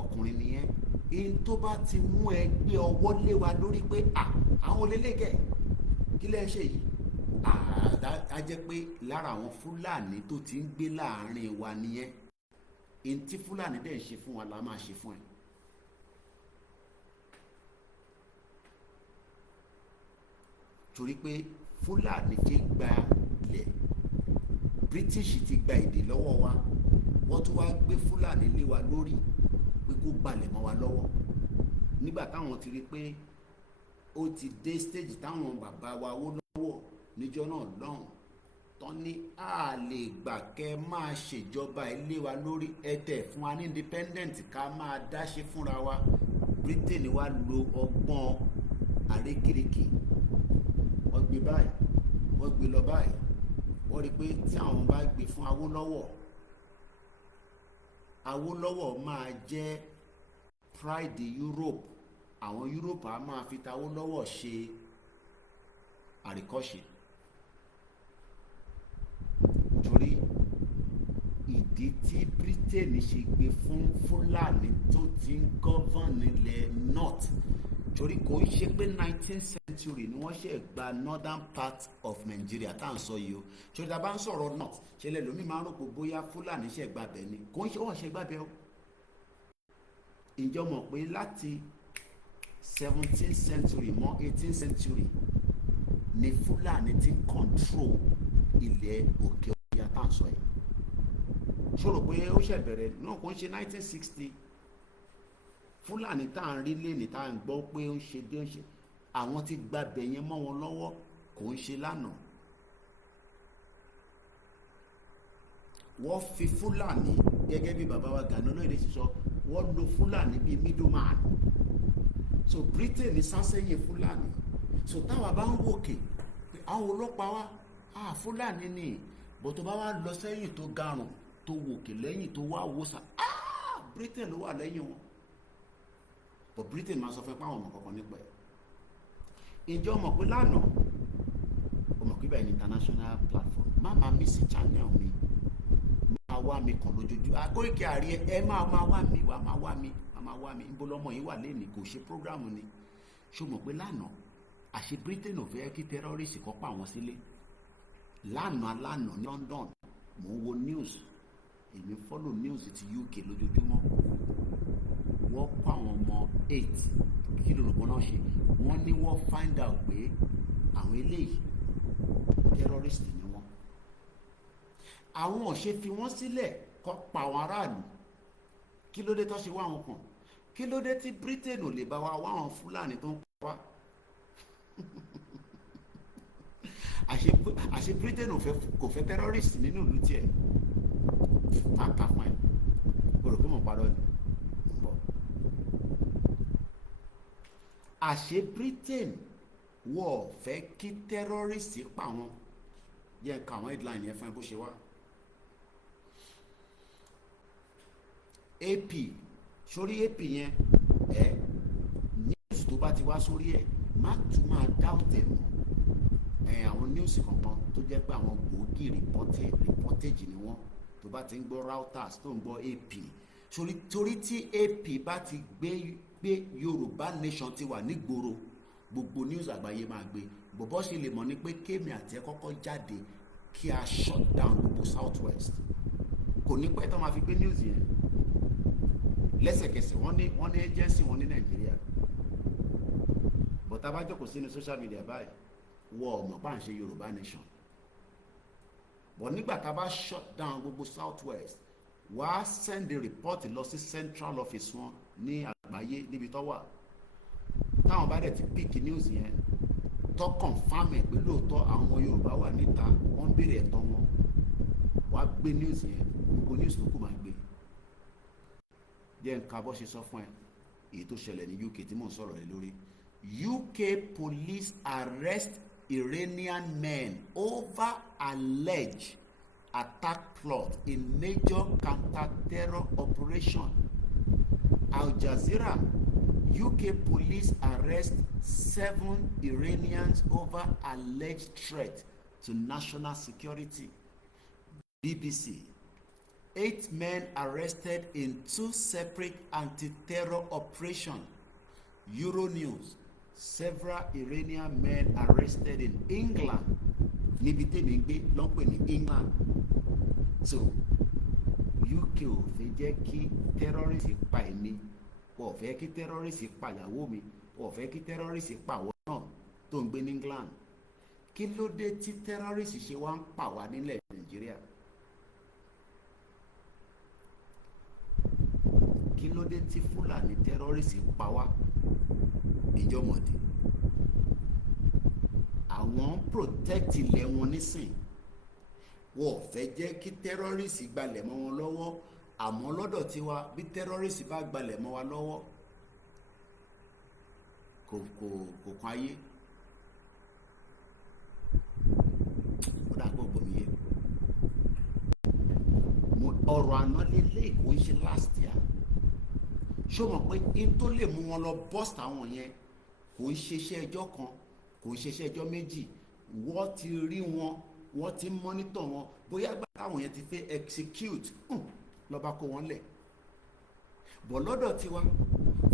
ọkùnrin ni ẹ́. In tó bá ti mú ẹ gbé ọwọ́ lé wa lórí pé àwọn olélẹ́gẹ̀ kí lẹ́ ṣe yìí, á jẹ́ pé lára àwọn Fúlàní tó ti ń gbé láàrin wa nìyẹn. In tí Fúlàní dẹ̀ ń ṣe fún wa la máa ṣe fún ẹ. Torí pé Fúlàní ti gba ilẹ̀, British ti gba èdè lọ́wọ́ wa, wọ́n tún wá gbé Fúlàní lé wa lórí pé kó gbalẹ̀ mọ́ wa lọ́wọ́. Nígbà táwọn ti rí pé ó ti dé stage táwọn bàbá wa wó lọ́wọ́ níjọ́ náà lọ́hùn, tán ní a lè gbà kẹ́ máa ṣèjọba ilé wa lórí, ẹ̀tẹ̀ fún wa ní independent ká máa dáṣe fúnra wa. Britain wá lo ọgbọ́n àrékérekè, wọ́n gbé báyìí, wọ́n gbé lọ báyìí. Wọ́n rí pé tí àwọn bá gbé fún Awólọ́wọ̀ máa jẹ́ pride Europe. Àwọn Europe á máa fi ta Awólọ́wọ̀ ṣe àríkọ́ṣe. Torí ìdí tí Britain ṣe gbé fún Fúlàní tó ti ń govern ilẹ̀ north, torí kò ń ṣe pé 19th century ni wọ́n ṣe gba northern part of Nigeria tá à ń sọ yìí o. Torí tá a bá ń sọ̀rọ̀ north, ṣẹlẹ̀ lómi máa ń rò pé bóyá Fúlàní ṣe gba bẹ̀ ni, kò ń ṣe wọ́n ṣe gba bẹ̀ o. Ìjọ mọ̀ pé láti 17th century mọ́ 18th century ni Fúlàní ti control ilẹ̀ òkè ọ̀yà tá à ń sọ yìí. Ṣòro pé ó ṣe bẹ̀rẹ̀ náà, kò ń ṣe 1960. Fúlàní tá à ń rí lẹ́nìí tá à ń gbọ́ pé ó ń ṣe dé ń ṣe, àwọn ti gba bẹ̀ yẹn mọ́ wọn lọ́wọ́, kò ń ṣe lánàá. Wọ́n fi Fúlàní gẹ́gẹ́ bí bàbá wa Gani Olóyèdè ti sọ, wọ́n lo Fúlàní bíi middleman. So Britain ní sásẹ́yìn Fúlàní. So táwa bá ń wòkè pé àwọn ọlọ́pàá wa Fúlàní ni, bó tó bá wá lọ sẹ́yìn tó garùn tó wòkè lẹ́yìn tó wá wòsàn, Britain ló wà lẹ́yìn wọn. But Britain máa sọ fún ẹ pé àwọn ọmọ kankan nípa ẹ̀. Ìjọ mọ̀ pé lánàá o mọ̀ pé bẹ́ẹ̀ ni international platform, má máa mí sí channel mi, máa wá mi kàn lójoojú. Koiki Àríyé ẹ máa wá mi, wá máa wá mi, máa wá mi. Níbo lọmọ yìí wà lẹ́nìí, kò ṣe program ni. Ṣó mọ̀ pé lánàá àṣẹ Britain ò fẹ́ kí terrorist kọ́ pa àwọn sílé. Lánàá ní London mò ń wo news, èmi follow news ti UK lójoojúmọ́. Wọ́n kó àwọn ọmọ 8, kí lórúkọ náà ṣe, wọ́n ní wọ́n find out pé àwọn eléyìí terrorist ni wọ́n. Àwọn ò ṣe fi wọ́n sílẹ̀ kó pa àwọn aráàlú. Kí ló dé tó ṣe wá àwọn kan? Kí ló dé tí Britain ò lè bá wa wá àwọn Fúlàní tó ń pa wá? Àṣẹ Britain kò fẹ́ terrorist nínú ìlú tiẹ̀. Máa kà fún ẹ, o rò pé mo parọ́ ni? Àṣẹ Britain wọ́n fẹ́ kí terrorist pa wọn. Jẹ́ ká àwọn headline yẹn fún ẹ bó ṣe wá. AP, sórí AP yẹn news tó bá ti wá sórí ẹ̀ má tún máa doubt ẹ̀ mọ́. Àwọn news kankan tó jẹ́ pé àwọn gbòógì reportage ni wọ́n. Tó bá ti ń gbọ́ Reuters tó ń gbọ́ AP, torí tí AP bá ti gbé Yorùbá nation ti wà nígboro, gbogbo news àgbáyé máa gbé. Bọ̀bọ́ ṣe lè mọ̀ ní pé kémi àti ẹ kọ́kọ́ jáde kí a shut down gbogbo South West. Kò ní pẹ́ tó máa fi gbé news yẹn lẹ́sẹ̀kẹsẹ̀. Wọ́n ní agency wọn ní Nàìjíríà, but tá bá jókòó sínú social media báyìí wọ́n ò mọ̀ bá ń ṣe Yorùbá nation. But nígbà tá bá shut down gbogbo South West, wàá send a report lọ sí central office wọn ní àgbáyé níbi tó wà. Táwọn bá dẹ̀ ti pick news yẹn tó confam ẹ̀ pé lóòótọ́ àwọn Yorùbá wà níta, wọ́n ń béèrè ẹ̀tọ́ wọn, wàá gbé news yẹn, gbogbo news tó kù máa gbé. Jẹ́ nǹkan bó ṣe sọ fún ẹ. èyí tó ṣẹlẹ̀ ní UK tí mò ń sọ̀rọ̀ rẹ̀ lórí. UK police arrest Iranian men over alleged attack plot in major counter-terror operation. Al Jazeera, UK police arrest 7 Iranians over alleged threat to national security. BBC, 8 men arrested in 2 separate anti-terror operations. Euronews, several Iranian men arrested in England. Níbi tèmi ń gbé lọ́pẹ̀ ní England. So UK ò fẹ́ jẹ́ kí terrorist pa èmi, ò fẹ́ kí terrorist pa ìyàwó mi, ò fẹ́ kí terrorist pa àwọn náà tó ń gbé ní England. Kí ló dé tí terrorist ṣe wá ń pa wá nílẹ̀ Nàìjíríà? Kí ló dé tí Fúlàní terrorist pa wá ìjọmọ̀dé? Àwọn protect ilẹ̀ wọn nísìn, wọ́n ò fẹ́ jẹ́ kí terrorist gbalẹ̀ mọ́ wọn lọ́wọ́. Àmọ́ lọ́dọ̀ tiwa, bí terrorist bá gbalẹ̀ mọ́ wa lọ́wọ́, kò kan ayé. Ó dà gbogbo mi yé. Ọ̀rọ̀ àná lélẹ̀ kò ń ṣe last year. Ṣé o mọ̀ pé in tó lè mú wọn lọ bust àwọn yẹn kò ń ṣeṣẹ́ ẹjọ́ kan, kò ń ṣeṣẹ́ ẹjọ́ méjì. Wọ́n ti rí wọn, wọ́n ti monitor wọn, bóyá gbà táwọn yẹn ti fẹ́ execute lọ́ba kó wọn lẹ̀. Bọ̀ lọ́dọ̀ tiwa,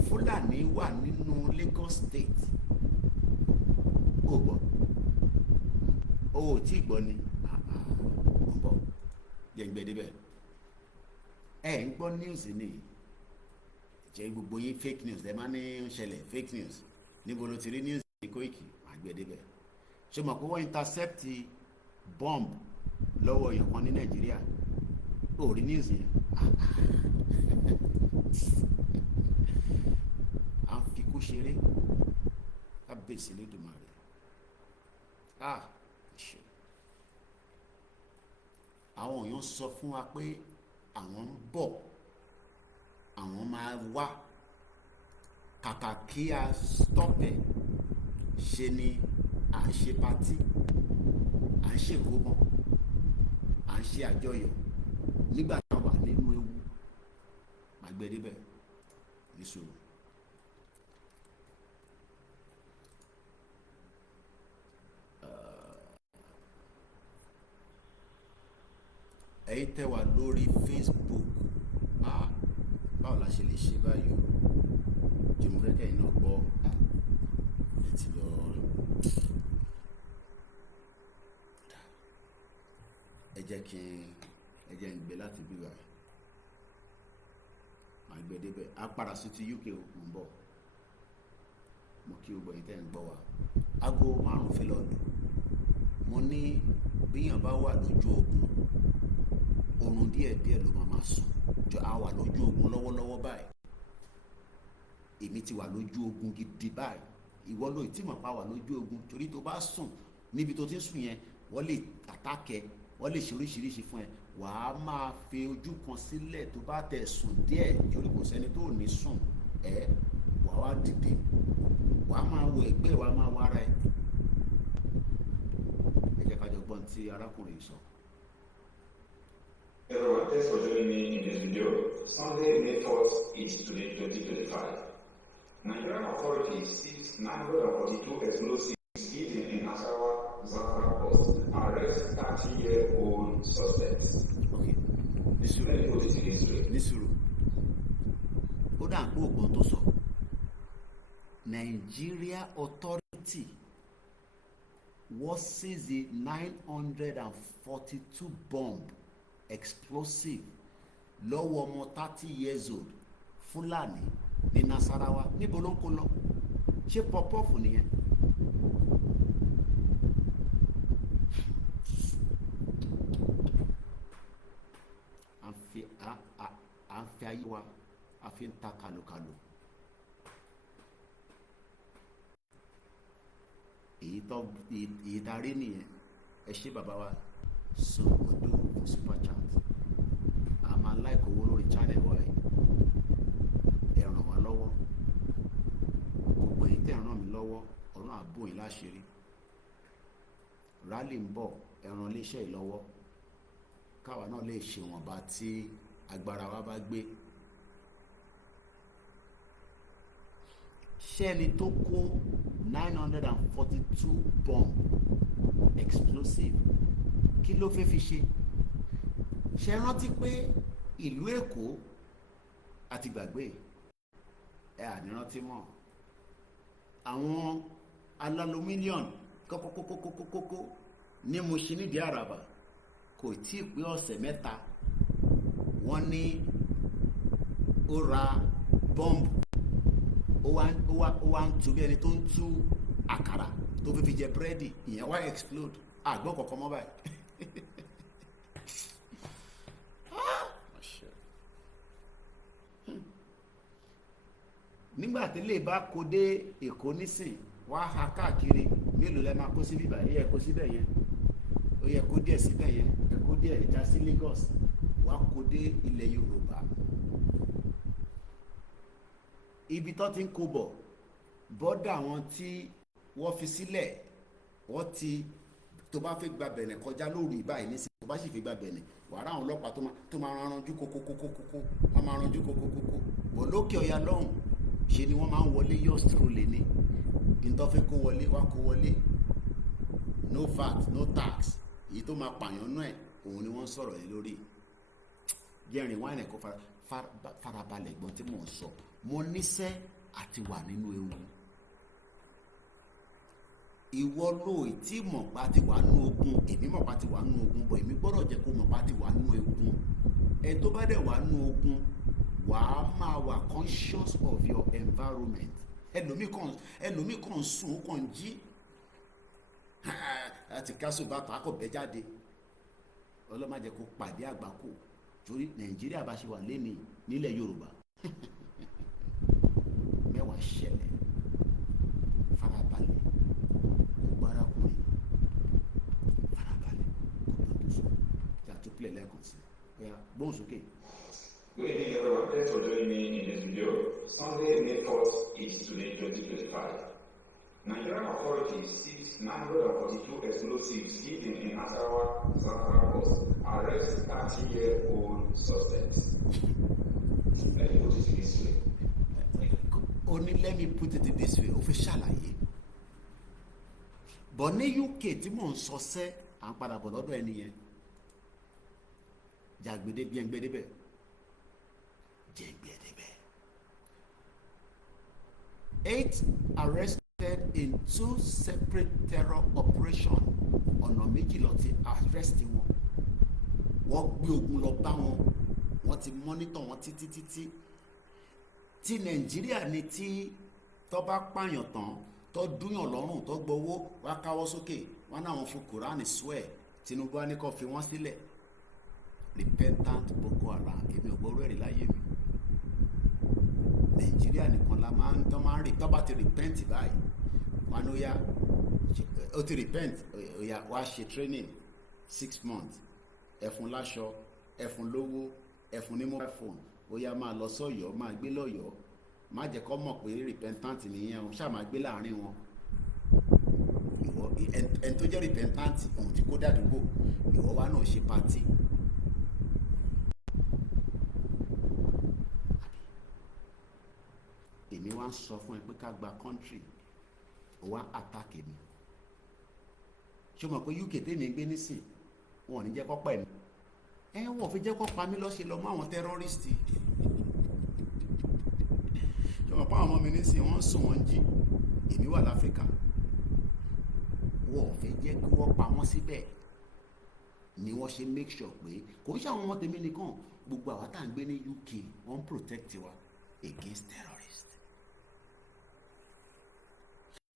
Fúlàní wà nínú Lagos State. Ó gbọ́, ó ò tí gbọ́ ni, ń bọ̀ yẹn gbẹ débẹ̀. Ẹ ń gbọ́ news ni, jẹ́ gbogbo yín fake news ẹ máa ní ń ṣẹlẹ̀ fake news. Níbo ló ti rí news ní Koiki? Àgbẹ̀dẹ̀bẹ̀. Ṣé o mọ̀ pé wọ́n intercept bomb lọ́wọ́ èèyàn kan ní Nàìjíríà? Ó rí news yẹn? À ń fi kú ṣeré kábíyèsí Elédùmarè. Ṣe àwọn èèyàn sọ fún wa pé àwọn ń bọ̀, àwọn máa wá, kàkà kí a stop ẹ̀. Ṣe ni à ń ṣe patí, à ń ṣe ìkómọ, à ń ṣe àjọyọ̀ nígbà tá a wà nínú ewu. Màá gbé débẹ̀ ní sùúrù. Ẹ̀yin tẹ́ wà lórí Facebook, báwo la ṣe lè ṣe báyìí o? Jùmọ̀ kẹ́kẹ́ iná gbọ́ ti lọ. Ẹ jẹ́ ń gbé láti bí wa. Màá gbé débẹ̀. A padà sí ti UK ò ń bọ̀. Mo kí gbogbo ẹ̀yin tẹ́ ń gbọ́ wa. Aago 5 fẹ́ lọ lù. Mo ní bíyàn bá wà lójú ogun, oorun díẹ̀díẹ̀ ló máa sùn. A wà lójú ogun lọ́wọ́lọ́wọ́ báyìí. Èmi ti wà lójú ogun gidi báyìí. Ìwọ ló tí mọ̀ pa wà lójú ogun, torí tó bá sùn níbi tó ti ń sùn yẹn, wọ́n lè àtàkẹ́, wọ́n lè ṣe oríṣiríṣi fún ẹ. Wà á máa fi ojú kan sílẹ̀ tó bá tẹ̀ sùn díẹ̀, torí kò sẹ́ni tó ní sùn. Wà á wá dìde, wà á máa wo ẹ̀gbẹ́, wà á máa wo ara ẹ̀. Ẹ jẹ́ ká jọ gbọ́n tí arákùnrin sọ. Everyone, thanks for joining me in this video. Sunday, May 4th is today, 2025. Nigerian authorities seized 942 explosives hidden in Nasarawa, Zamfara Coast, arrest 30-year-old suspects. Okay. Nisuru. Ó dà ń pé ògbọ́n tó sọ. Nigeria authority was seized the 942 bomb explosive lọ́wọ́ ọmọ 30 years old Fúlàní ní Nasarawa. Níbo ló ń kó lọ? Ṣé pọpọ́ọ̀fù nìyẹn? À ń fi ayé wa, a fi ń ta kàlùkàlù. Èyí darí nìyẹn. Ẹ ṣé bàbá wa Sòwòdò fún super chat. A máa like owó lórí channel wa yìí. Ẹ ràn wá lọ́wọ́. dẹ̀ ràn mí lọ́wọ́, ọ̀run àbò yín láṣìírí. Rally ń bọ̀, ẹ ràn iléeṣẹ́ yìí lọ́wọ́ káwa náà lè ṣe wọ̀nba tí agbára wa bá gbé. Ṣé ẹni tó kó 942 bomb explosive kí ló fẹ́ fi ṣe? Ṣé rántí pé ìlú Èkó àti gbàgbé ẹ ànírántí mọ́ àwọn alálùmíníọ̀nù kókókókókókókó ní Mushin nídìí Àràbà kò tí ì pé ọ̀sẹ̀ mẹ́ta wọ́n ní ó ra bọ́ǹbù ó wá ń tú bí ẹni tó ń tú àkàrà tó fi jẹ búrẹ́dì, ìyẹn wá explode àgbọ̀ kọ̀ọ̀kan mọ́ báyìí. nígbà tí lè bá kó dé Èkó nísìn wá ha káàkiri, mélòó lẹ máa kó sí bíbá yẹ kó síbẹ̀ yẹn, ó yẹ kó díẹ̀ síbẹ̀ yẹn, ẹ kó díẹ̀ já sí Lagos, wá kó dé ilẹ̀ Yorùbá. Ibi tó ti ń kó bọ̀ bọ́dà àwọn tí wọ́n fi sílẹ̀, wọ́n ti tó bá fẹ́ gba Bẹ̀nẹ̀ kọjá lóru ìbáyìí nísìn, tó bá sì fi gba Bẹ̀nẹ̀ wàrà àwọn ọlọ́pàá tó máa ranjú kókókókókó, wọ́n máa ranjú kókókókó. Bọ̀ lókè ọ̀yà lọ́hùn ṣe ni wọ́n máa ń wọlé yọ̀ọ̀sìtò lé ní ìtọ́fẹ́ kó wọlé wá kó wọlé, no VAT no tax, èyí tó máa pààyàn náà òun ni wọ́n sọ̀rọ̀ yìí lórí. jẹ́rìn wáìnì kó farabalẹ̀ gbọ́n tí mò ń sọ. Mo níṣẹ́ àti wà nínú ewu. Ìwọ ló tí mọ̀pá ti wà nínú ogun, èmi mọ̀pá ti wà nínú ogun, bọ̀ èmi gbọ́dọ̀ jẹ́ kó mọ̀pá ti wà nínú ogun. Ẹ tó bá dẹ̀ wà nínú ogun wàá máa wà conscious of your environment. Ẹlòmíì kan sùn ó kàn jí àti kásù bá kọ́ bẹ́ jáde. Ọlọ́mọ jẹ́ kó pàdé àgbákò, torí Nàìjíríà bá ṣe wà lénìí nílẹ̀ Yorùbá mẹ́wàá ṣẹlẹ̀. Farabalẹ̀ gbogbo arákùnrin, farabalẹ̀ gbogbo tó sọ jà tó pilẹ̀ lẹ́ẹ̀kan sí ẹ̀yà gbóhùn sókè. Good evening, everyone. Thanks for joining me in this video. Sunday, May 4th is today, 2025. Nigerian authorities seized 942 explosives hidden in Nasarawa, Zamfara Coast. Arrest 30-year-old suspects. Let me put it this way. Only let me put it this way. Ó fẹ́ ṣàlàyé. Bọ̀ ní UK tí mò ń sọ sẹ́, à ń padà bọ̀ lọ́dọ̀ ẹni yẹn. Jàgbédé bí ẹgbẹ́dé bẹ́ẹ̀. Jẹ́gbẹ́dé bẹ́ẹ̀. 8 arrested in 2 separate terror operations. Ọ̀nà méjì lọ ti arrest wọn. Wọ́n gbé ogun lọ bá wọn. Wọ́n ti monitor wọn títí títí. Ti Nàìjíríà ni tí tó bá pààyàn tán tó dúyàn lọ́rùn tó gbowó wá káwọ́ sókè wọn náà wọn fún Kùránì swear Tinubu á ní kó fi wọ́n sílẹ̀. Repentant Boko Haram, èmi ò gbọ́rú ẹ̀rí láyé mi. Nàìjíríà nìkan la máa ń rí tó bá ti repent báyìí wọn ó yá ó ti repent ó yá wá ṣe training 6 months, ẹ̀fún láṣọ, ẹ̀fún lówó, ẹ̀fún ní mobile phone, ó yá máa lọ sọ́yọ́, máa gbé lọ́yọ́, má jẹ́ kó mọ̀ pé repentant nìyẹn o, ṣáà máa gbé láàrin wọn. Ìwọ ẹni tó jẹ́ repentant òun ti kó dàdúgbò, ìwọ wa náà ṣe party. Èmi wá ń sọ fún ẹ pé ká gba country, ó wá attack mi. Ṣé o mọ̀ pé UK tèmi gbé nísìn wọn ò ní jẹ́ kó pẹ̀ mí? Wọ́n fi jẹ́ kó pa mí lọ́ṣẹ́ lọ mọ́ àwọn tẹ́rọ́rìstì. Ṣọmọ pa àwọn ọmọ mi nísìn wọ́n sùn wọ́n jí, èmi wà láfíríkà. Wọ́n fi jẹ́ kí wọ́n pa wọ́n síbẹ̀ ni wọ́n ṣe make sure pé kò ń ṣe àwọn ọmọ tèmi nìkan, gbogbo àwa tá à ń gbé ní UK wọ́n protect wa against terrorists.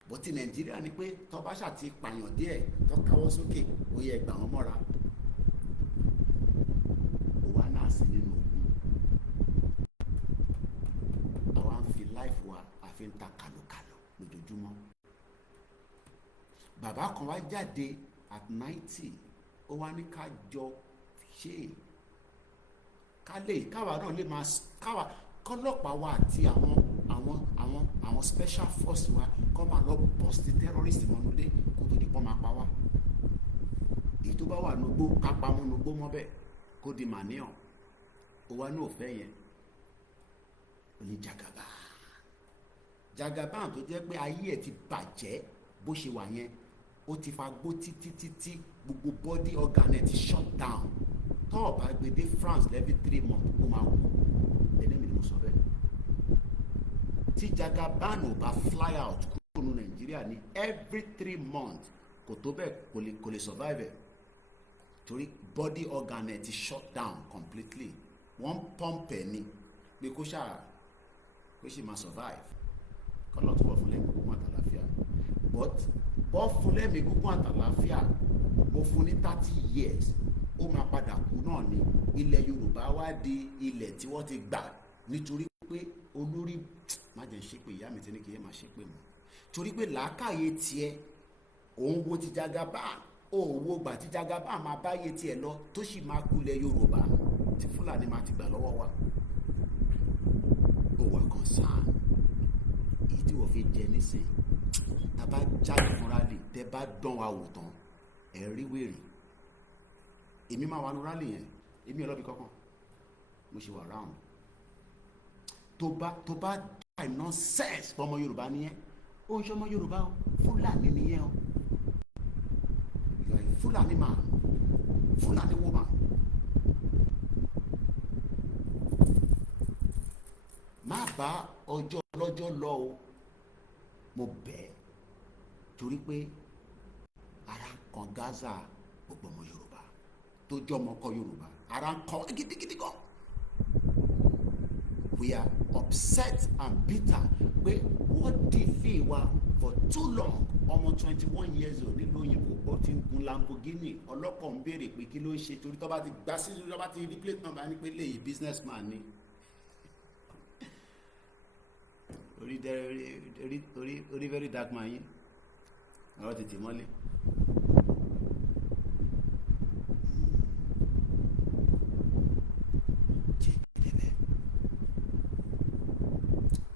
Bó ti Nàìjíríà ni pé tó bá ṣàti pààyàn díẹ̀ tó káwọ́ sókè ó yẹ gbà wọ́n mọ́ra. Sí nínú ogun àwa ń fi life wa àfi ń ta kàlòkàlò lójoojúmọ́. Bàbá kan wá jáde at 90, ó wá ní ká jọ ṣe káwa náà lè máa káwa kọ́lọ́pàá wa àti àwọn àwọn special force wa kọ́ máa lọ bust terrorist mọ́núlé kó tó di pọ́n máa pa wá. èyí tó bá wà nugbó ká pamọ́ nugbó mọ́ bẹ́ẹ̀ kó di màníọ̀ ó wá ní òfẹ́ yẹn ó ní Jagaban tó jẹ́ pé ayé ẹ̀ ti bàjẹ́ bó ṣe wà yẹn ó ti fa gbó títí gbogbo body organ ẹ̀ ti shut down tó o bá gbé dé France every 3 months ó máa kú ẹni mi ni mo sọ bẹ́ẹ̀. tí Jagaban ò bá fly out kúrò ní Nàìjíríà ní every 3 months kò tó bẹ́ẹ̀ kò lè survive ẹ̀ torí body organ ẹ̀ ti shut down completely wọ́n pump ẹ̀ ní pé kó ṣe máa survive kọ́lọ́ tó wọ̀ fún lẹ́mìí gbogbo àtàlàfíà but bọ́ fún lẹ́mìí gbogbo àtàlàfíà mo fún ní 30 years ó máa padà kú náà ni ilẹ̀ Yorùbá wá di ilẹ̀ tí wọ́n ti gbà nítorí pé olórí má jẹ́ ṣépè ìyá mi ti ní kí ẹ máa ṣépè mọ́ torí pé làákàyè tiẹ̀ òun wo ti Jagaban òwò gbà tí Jagaban máa báyé tiẹ̀ lọ tó sì máa kulẹ̀ Yorùbá tí Fúlàní máa ti gbà lọ́wọ́ wa ó wà concern èyí tí wọ́n fi jẹ nísìn tá a bá jáde fúnra lè tẹ́ bá dán wa wò tán ẹ̀ rí wèrè èmi máa wà ní rálì yẹn èmi ọlọ́bì kankan mo ṣe wà ráhùn tó bá dá nonsense fún ọmọ Yorùbá nìyẹn ó ń ṣe ọmọ Yorùbá o Fúlàní nìyẹn o Fúlàní man Fúlàní woman má bá ọjọ́ lọ́jọ́ lọ o mo bẹ̀ torí pé ara kan Gaza gbogbo ọmọ Yorùbá tó jọ ọmọ ọkọ Yorùbá ara ń kọ gidigidi gan. We are upset and bitter pé wọ́n delay wa for too long ọmọ 21 years old nílùú òyìnbó ó ti ń gun Lamborghini ọlọ́pàá ń béèrè pé kí ló ń ṣe torí tó bá ti gbá sí tó bá ti rí plate number ní pé léyìí businessman ni. orí very dark man yín ọ̀rọ̀ tètè mọ́lé.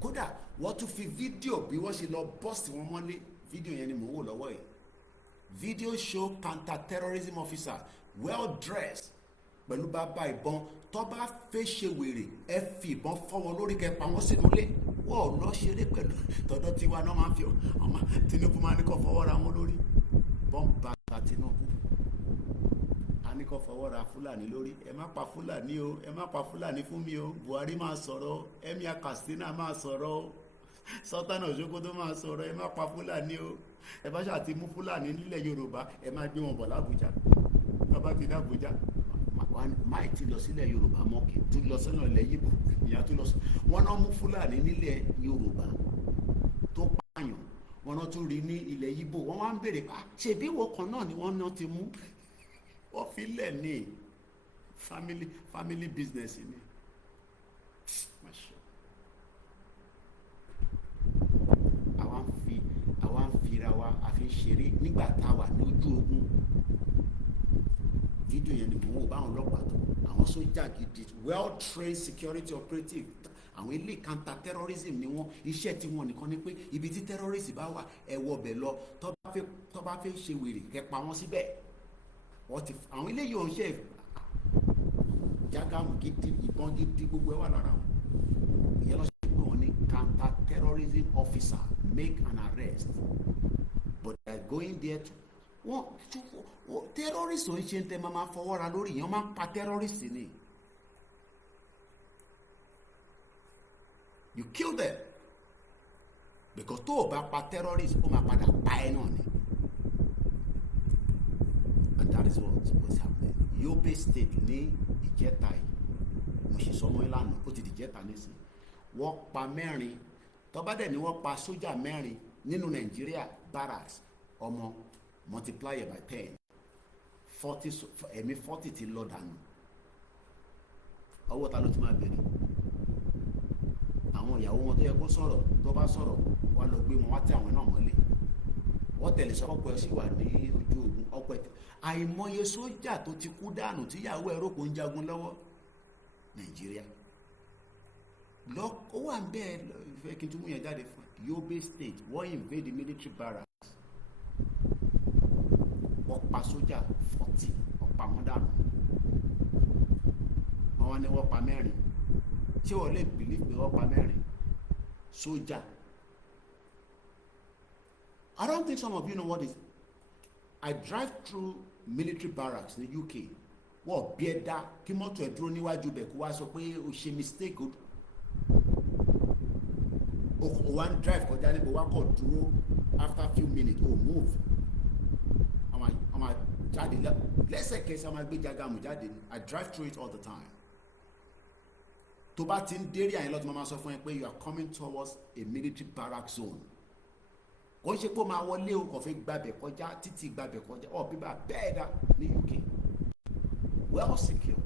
kódà wọ́n tún fi fídíò bí wọ́n ṣe lọ bọ́ọ̀sì wọn mọ́lé fídíò yẹn ni mò ń wò lọ́wọ́ yìí video show counter-terrorism officer well dressed pẹ̀lú bàbá ìbọn tó bá fẹ́ ṣe wèrè ẹ fi ìbọn fọ́ wọn lórí kẹ́ pa wọ́n sínú ilé wọ́n lọ ṣeré pẹ̀lú tọ́dọ̀ tiwa náà máa ń fi ọmọ Tinubu máa ní kó fọwọ́ ra wọn lórí bọ́ǹbà ta Tinubu a ní kó fọwọ́ ra Fúlàní lórí ẹ má pa Fúlàní o ẹ má pa Fúlàní fún mi o Buhari máa sọ̀rọ̀ Emir Katsina máa sọ̀rọ̀ Sultan Sokoto máa sọ̀rọ̀ ẹ má pa Fúlàní o ẹ bá ṣáà ti mú Fúlàní nílẹ̀ Yorùbá ẹ má gbé wọn bọ̀ l'Àbújá bàbá ti dá Àbújá máì ti lọ sílẹ̀ Yorùbá mọ́kì tó lọ sọ́nà ilẹ̀ Yíbò ìyá tó lọ sí wọn náà mú Fúlàní nílẹ̀ Yorùbá tó pààyàn wọn náà tún rí ní ilẹ̀ Yíbò wọn wá ń béèrè pa ṣèbí wo kan náà ni wọn náà ti mú wọn fi lẹ̀ ní family business ni. àwa ń fira wa àfi ṣeré nígbà tá a wà lójú ogun fídíò yẹn ni mò ń wò báwọn ọlọ́pàá tó àwọn sójà gidi well trained security operative àwọn ilé counter terrorism ni wọ́n iṣẹ́ tí wọ́n nìkan ni pé ibi tí terrorist bá wà ẹ wọ bẹ̀ lọ tó bá fẹ́ ṣe wèrè kẹ́ pa wọ́n síbẹ̀ àwọn ilé yìí ò ń ṣe jágàmù gidi ìbọn gidi gbogbo ẹ wà lára wọn ìyẹn lọ sí pé wọ́n ní counter terrorism officer make an arrest but they are going there to wọ́n terrorist ò ń ṣe ń tẹ́ máa fọwọ́ ra lórí yẹn wọ́n máa ń pa terrorist ni you kill them because tó o bá pa terrorist ó máa padà pa ẹ náà ni and that is what was happening Yobe State ní ìjẹta yìí mo ṣe sọmọ ìlànà ó ti di ìjẹta nísìnyí wọ́n pa mẹ́rin tọ́ba dẹ̀ ni wọ́n pa sójà mẹ́rin nínú Nàìjíríà barracks ọmọ multiply it by 10 40 ẹ̀mí 40 ti lọ dànù ọwọ́ ta ló ti máa bẹ̀rẹ̀ àwọn ìyàwó wọn tó yẹ kó sọ̀rọ̀ tó bá sọ̀rọ̀ wá lọ gbé wọn wá tẹ àwọn náà mọ́lẹ̀ wọ́n tẹ̀lé sọ ọ̀pọ̀ ẹ̀ sì wà ní ojú ogun ọ̀pọ̀ ẹ̀ àìmọye sójà tó ti kú dànù tíyàwó ẹ̀rọ kò ń jagun lọ́wọ́ Nàìjíríà ó wà ń bẹ́ẹ̀ fẹ́ kí n tún mú yẹn jáde fún Yobe State wọ́n invade the military barracks wọ́n pa sójà 40 wọ́n pa wọ́n dànù wọ́n ní wọ́n pa 4 tí wọ́n lè believe pé wọ́n pa 4 sójà. I don't think some of you know what is. I drive through military barracks in the UK. Wọ́n bí ẹ dá kí mọ́tò ẹ̀ dúró níwájú bẹ̀ kó wá sọ pé o ṣe mistake o wá ń drive kọjá níbo wá kọ̀ dúró after few minutes o move. ọmọ jáde lẹ́sẹ̀kẹsẹ̀ ọmọ gbé Jagamu jáde. I drive through it all the time. Tó bá ti ń dérí àyìn lọ́tọ́ máa sọ fún ẹ pé you are coming towards a military barrack zone. Kò ń ṣe pé ó máa wọlé o kò fi gbàbẹ̀ kọjá títí gbàbẹ̀ kọjá ọ̀ bíbá bẹ́ẹ̀ dá ní UK. Well secured.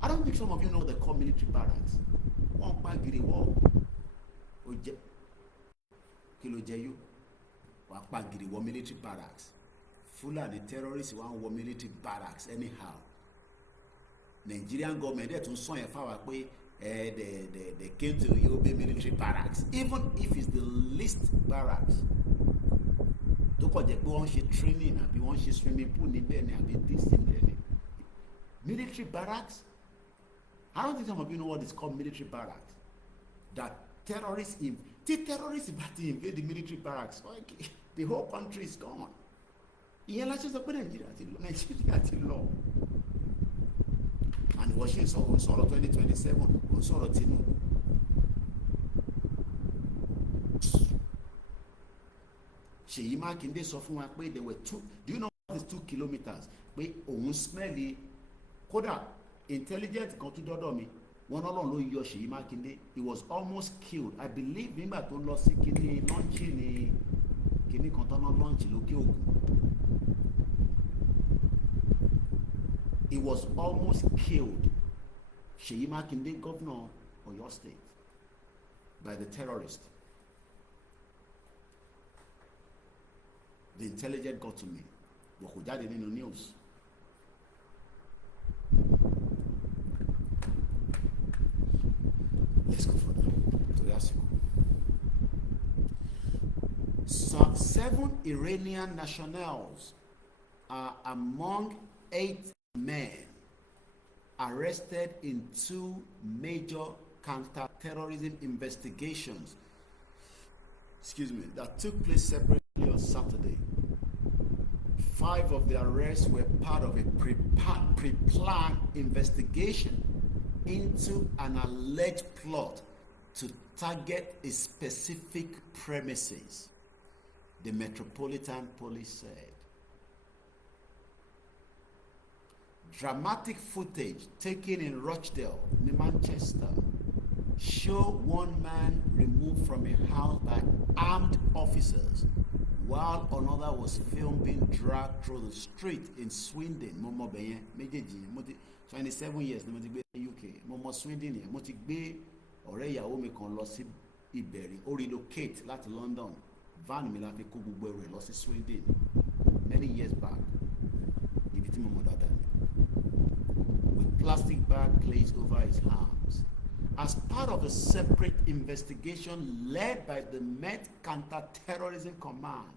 I don't think some of you know what they call military barracks. Wọ́n pa gidi wọ́ kí ló jẹ yó wọ́n pa gidi wọ́ military barracks. Fulani terrorists wọ́n wọ military barracks anyhow. Nigerian government dẹ̀ tún sọ yẹn fáwa pé they came to Yobe military barracks even if it's the least barracks. Tó kọ̀ jẹ́ pé wọ́n ṣe training àbí wọ́n ṣe swimming pool níbẹ̀ ni àbí this níbẹ̀ ni. Military barracks. I don't think some of you know what is called military barracks. That terrorists about to invade the military barracks. Okay. The whole country is gone. Ìyẹn la ṣe sọ pé Nàìjíríà ti lọ. And wọ́n ṣe sọ̀rọ̀ 2027 wọ́n sọ̀rọ̀ Tinubu. Ṣèyí Mákindé sọ fún wa pé there were 2, do you know what is 2 kilometers? Pé òun smelly kódà intelligent kan tún dọ́dọ̀ mi wọn náà ló yọ Ṣèyí Mákindé. He was almost killed. I believe nígbà tó lọ sí kíní lọ́ńchì ní kíní kan tán náà lọ́ńchì lókè ògùn. He was almost killed. Ṣèyí Mákindé, governor of your state, by the terrorist. The intelligence got to me. Wọ́n kò jáde nínú news. Let's go further to Yasiku. Some 7 Iranian nationals are among 8 men arrested in 2 major counter-terrorism investigations that took place separately on Saturday. 5 of the arrests were part of a pre-planned investigation into an alleged plot to target a specific premises, the Metropolitan Police said. Dramatic footage taken in Rochdale, near Manchester, show one man removed from a house by armed officers while another was filmed being dragged through the street in Swindon. Momo Beyen, méjèèjì, 27 years ni mo ti gbé ní UK. Momo Swindon yẹn, mo ti gbé ọ̀rẹ́ ìyàwó mi kan lọ sí Ìbẹ̀rí. Ó relocate láti London. Van mi la fi kó gbogbo ẹrù ẹ̀ lọ sí Swindon many years back. Ibi tí mo mọ̀ dáadáa ni. With plastic bag placed over his arms. As part of a separate investigation led by the Met Counter-Terrorism Command,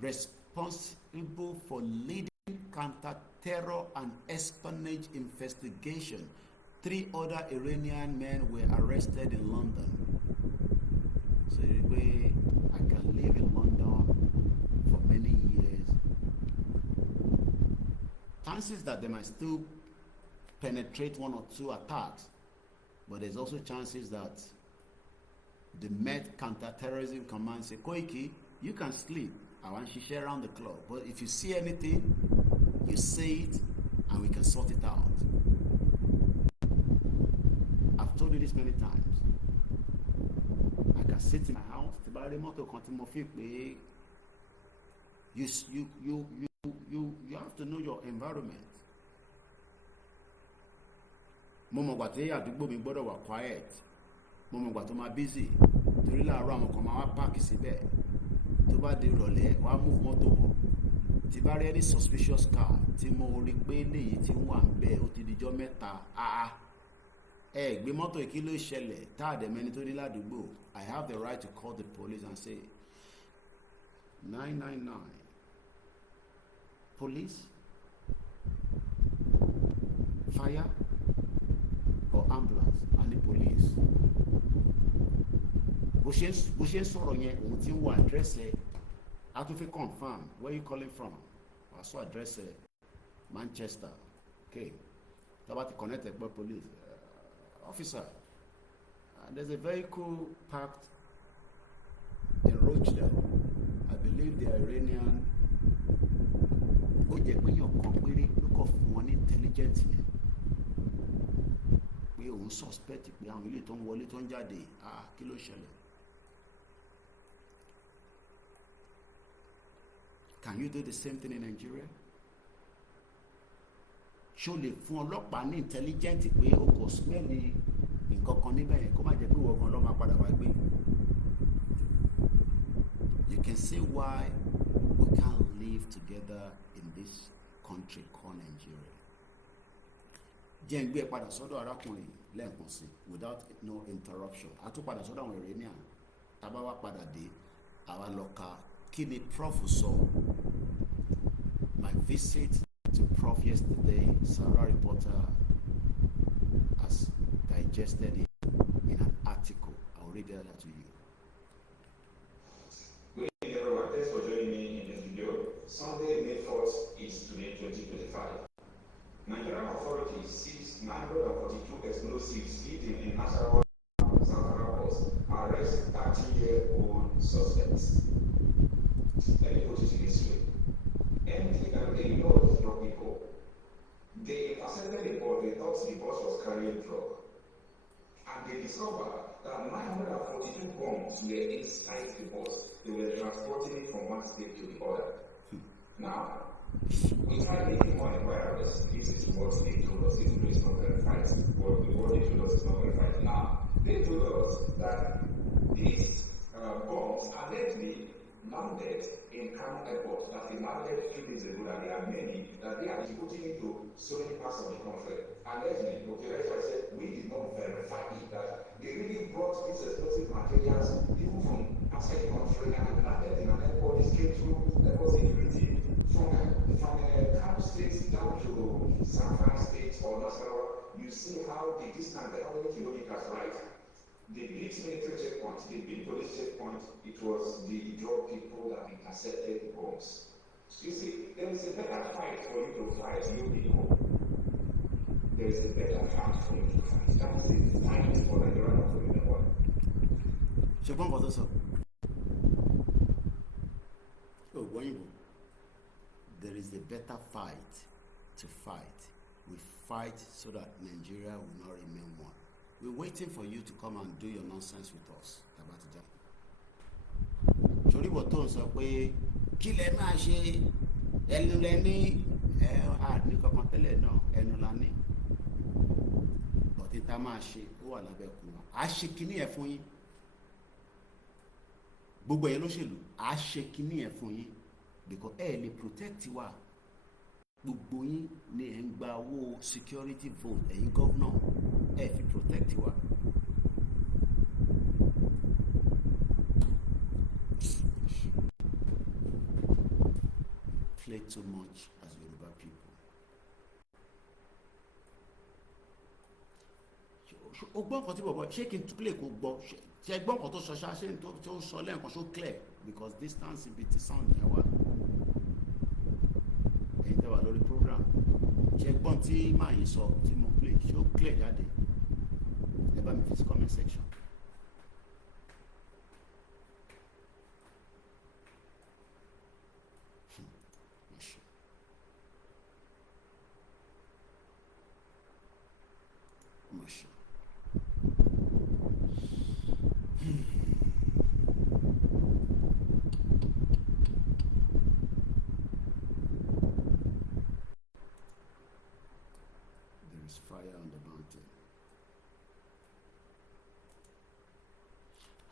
responsible for leading counter-terror and espionage investigation, 3 other Iranian men were arrested in London. So anyway, I can live in London for many years. Chances that they might still penetrate 1 or 2 attacks, but there's also chances that the Met Counter-Terrorism Command say, Koiki, you can sleep. I want you to share around the clock. But if you see anything, you say it and we can sort it out. I've told you this many times. I can sit in my house. You have to know your environment. Mo mọ̀ gbà tí àdúgbò mi gbọ́dọ̀ wà quiet. Mo mọ̀ gbà tó máa busy. Torí láàárọ̀ àwọn kan máa wá páàkì síbẹ̀. Tó bá di ìrọ̀lẹ́ wá move mọ́tò wọn. Tí bá rí any suspicious car tí mo rí pé léyìí tí wọ́n wà ń bẹ̀ ó ti dijọ́ mẹ́ta. ẹ gbé mọ́tò kí ló ṣẹlẹ̀ tá a dẹ̀ mẹ́ni tó ní ládùúgbò, I have the right to call the police and say 999 police, fire or ambulance, and the police. bó ṣe ń sọ̀rọ̀ yẹn òun ti ń wo àdírẹ́sì ẹ̀ á tún fi confirm where you calling from, wàá sọ àdírẹ́sì ẹ̀ Manchester, okay, tọ́ba ti connect ẹ̀ pẹ́ police officer, there's a vehicle parked in Rochdale, I believe they are Iranian. Ó jẹ́ pé yàn kan péré ló kọ̀ fún wọn ní intelligence yẹn pé òun suspect pé àwọn ilé tó ń wọlé tó ń jáde kí ló ṣẹlẹ̀. Can you do the same thing in Nigeria? Ṣó lè fún ọlọ́pàá ní intelligence pé o kò smell nǹkan kan níbẹ̀ yẹn kó má jẹ́ pé wọ́n gan ló máa padà wá gbé. You can see why we can't live together in this country called Nigeria. Jẹ́ ń gbé padà sọ́dọ̀ arákùnrin lẹ́ẹ̀kan sí without no interruption. A tún padà sọ́dọ̀ àwọn Iranian. Tábà wá padà dé, àwa lọ ka kí ni Prof sọ. My visit to Prof yesterday, Sarah reporter has digested it in an article. I'll read that to you. Good evening, everyone. Thanks for joining me in this video. Sunday, May 4th is today, 2025. Nigerian authorities seized 942 explosives hidden in Nasarawa, Zamfara, arrest 30-year-old suspects. Let me put it in this way. MDLA know these drug people. They intercepted the bus, they thought the bus was carrying drug. And they discovered that 942 bombs were inside the bus. They were transporting it from one state to the other. Now, we tried making more inquiries. This is what they told us. Even though it's not verified, what they told us is not verified. Now, they told us that these bombs allegedly landed in Kano Airport, that they landed 2 days ago, that there are many, that they are distributing into so many parts of the country. Allegedly, okay, that's why I said we did not verify it, that they really brought these explosive materials even from outside the country and they landed in an airport. This came through airport security from Kano State down to Zamfara State or Nasarawa. You see how the distance, how many kilometers, right? The big military checkpoint, the big police checkpoint, it was the drug people that intercepted bombs. So you see, there is a better fight for you to fight new people. There is a better fight for you to fight. That is the time for Nigeria to win the war. Ṣùgbọ́n kò tó sọ. There is a better fight to fight. We fight so that Nigeria will not remain one. We're waiting for you to come and do your nonsense with us. Tabatija. Sori wọ́n tó ń sọ pé kí lẹ máa ṣe ẹnu lẹ ní àní kankan tẹ́lẹ̀ náà ẹnu la ní. Bọ̀dé tá a máa ṣe ó wà lábẹ́ kùn wa. À á ṣe kíní ẹ̀ fún yín. Gbogbo ẹ̀yin lóṣèlú à á ṣe kíní ẹ̀ fún yín. Because ẹ lè protect wa. Gbogbo yín ni ẹ̀ ń gba owó security vote ẹ̀yin gọ́vnọ̀. If you protect you. Play too much as Yoruba people. O gbọ́ nǹkan tí bọ̀bọ̀ ṣé kí n play kó gbọ́ ṣe gbọ́ nǹkan tó sọ ṣá ṣé tó sọ lẹ́ẹ̀kan ṣó clear because distance ibi tí sound yẹn wà. Ẹ̀yin tẹ́ wà lórí program ṣe gbọ́n tí màá yín sọ tí mo play ṣó clear jáde. Let me fix comment section. There is fire on the mountain.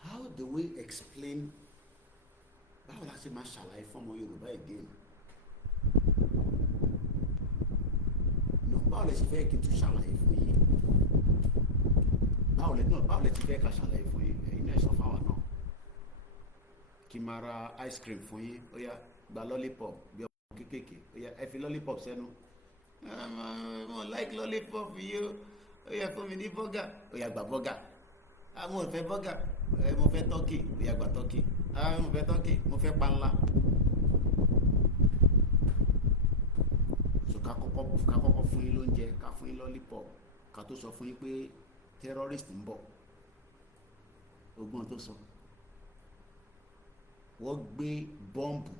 How do we explain báwo la ṣe máa ṣàlàyé fún ọmọ Yorùbá again? No, báwo la ṣe fẹ́ kí n tún ṣàlàyé fún yín? báwo lẹ ti fẹ́ ká ṣàlàyé fún yín, ẹ̀yin náà sọ fáwọn náà. Kí máa ra ice cream fún yín, ó yá gba lollipop bí ọmọ kéékèèké, ó yá ẹ fi lollipop sẹ́nu. Mo like lollipop yìí ó yá fún mi ní burger, ó yá gba burger. Mo fẹ́ burger, mo fẹ́ turkey, ó yá gba turkey. Mo fẹ́ turkey, mo fẹ́ panla. So ká kọ́kọ́ fún yín lóúnjẹ, ká fún yín lollipop, ká tó sọ fún yín pé terrorist ń bọ̀. Ogbon tó sọ. Wọ́n gbé bọ́ǹbù,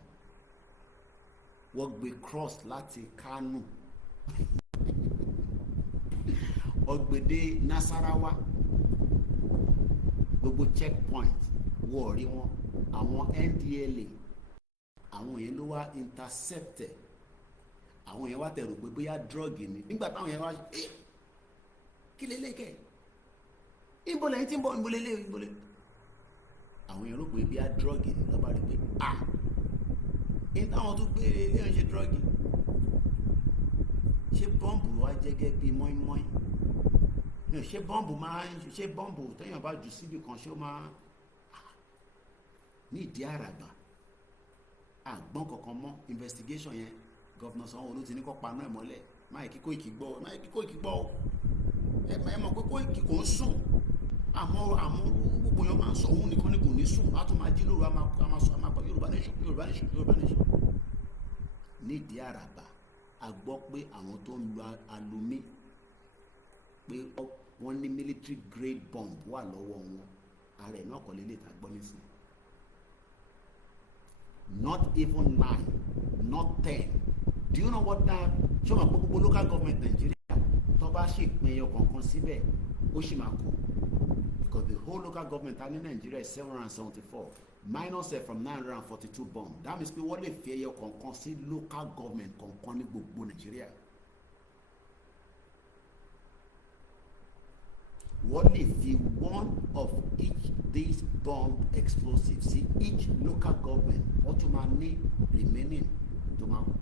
wọ́n gbé cross láti Kánò, wọ́n gbé dé Nasarawa, gbogbo checkpoint wọ́n rí wọn, àwọn NDLA àwọn yẹn ló wá intercepted, àwọn yẹn wá tẹ̀rù pé bóyá drug ni, nígbà táwọn yẹn wá kí lélẹ́kẹ̀ ìbọ̀lẹ̀ yìí tí ń bọ̀ ìbọ̀lẹ̀ àwọn èèyàn rò pé bí a drọ́gì ní lọ́ba rí pé ní táwọn tó gbé ilé ẹ̀ ń ṣe drọ́gì, ṣé bọ́ǹbù wá jẹ́ gẹ́gẹ́ bí mọ́ínmọ́ín, ṣé bọ́ǹbù téèyàn bá jù síbi kan ṣé ó máa ní ìdí àràbà àgbọ́n kankan mọ́ investigation yẹn. Gọ́vnà Sanwó-Olú ti ní kó paná ẹ̀ mọ́lẹ̀, máyì kíkó ìkìgbọ́ ẹ mọ̀ pé Kóìkì kò ń sùn, àmọ́ gbogbo yẹn máa ń sọ òun nìkan ni kò ní sùn, á tún máa jí lóru, a máa sọ Yorùbá nation. Nídìí àràbà a gbọ́ pé àwọn tó ń lo alumi pé wọ́n ní military grade bomb wà lọ́wọ́ wọn, ààrẹ náà kọ́ lélẹ̀ tá a gbọ́ nísìn. Not even 9, not 10. Do you know what that? Ṣé o mọ̀ pé gbogbo local government Nigeria tó bá ṣe ìpín ẹyọ kọ̀ọ̀kan síbẹ̀ ó sì máa kú, because the whole local government in Nigeria is 774 minus from 942 bomb. That means pé wọ́n lè fi ẹyọ kọ̀ọ̀kan sí local government kọ̀ọ̀kan ní gbogbo Nigeria. Wọ́n lè fi one of each these bomb explosives sí each local government, wọ́n tún máa ní remaining tó máa kú.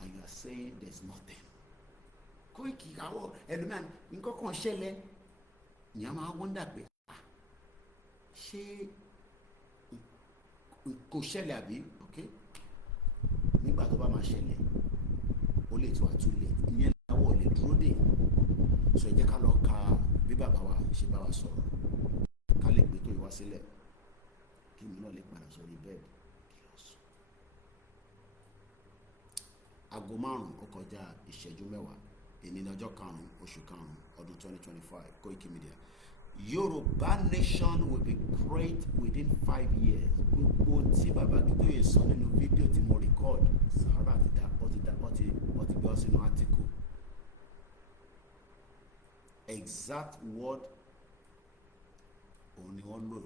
And you are saying there's nothing. Kóìkì àwọn ẹlòmíràn nǹkan kan ṣẹlẹ̀ ní a máa wọ́ndà pé ṣé kò ṣẹlẹ̀ àbí ok nígbà tó bá máa ṣẹlẹ̀ ó lè tó àtúlẹ̀ ìyẹn láwọ̀ lè dúró dè. So ẹ jẹ́ ká lọ ka bí bàbá wa ṣe bá wa sọ̀rọ̀ ká lè gbé tó ìwá sílẹ̀ kí mi náà lè padà sórí bẹ́ẹ̀dì kí lọ sùn. Aago 5 ó kọjá ìṣẹ́jú 10 èní ní ọjọ́ 5 oṣù 5 ọdún 2025. Koiki Media. Yorùbá nation will be great within 5 years. Gbogbo tí bàbá Akíntóyè sọ nínú fídíò tí mo record Sahara ti gbọ́ sínú article. Exact word òun ni wọ́n lò.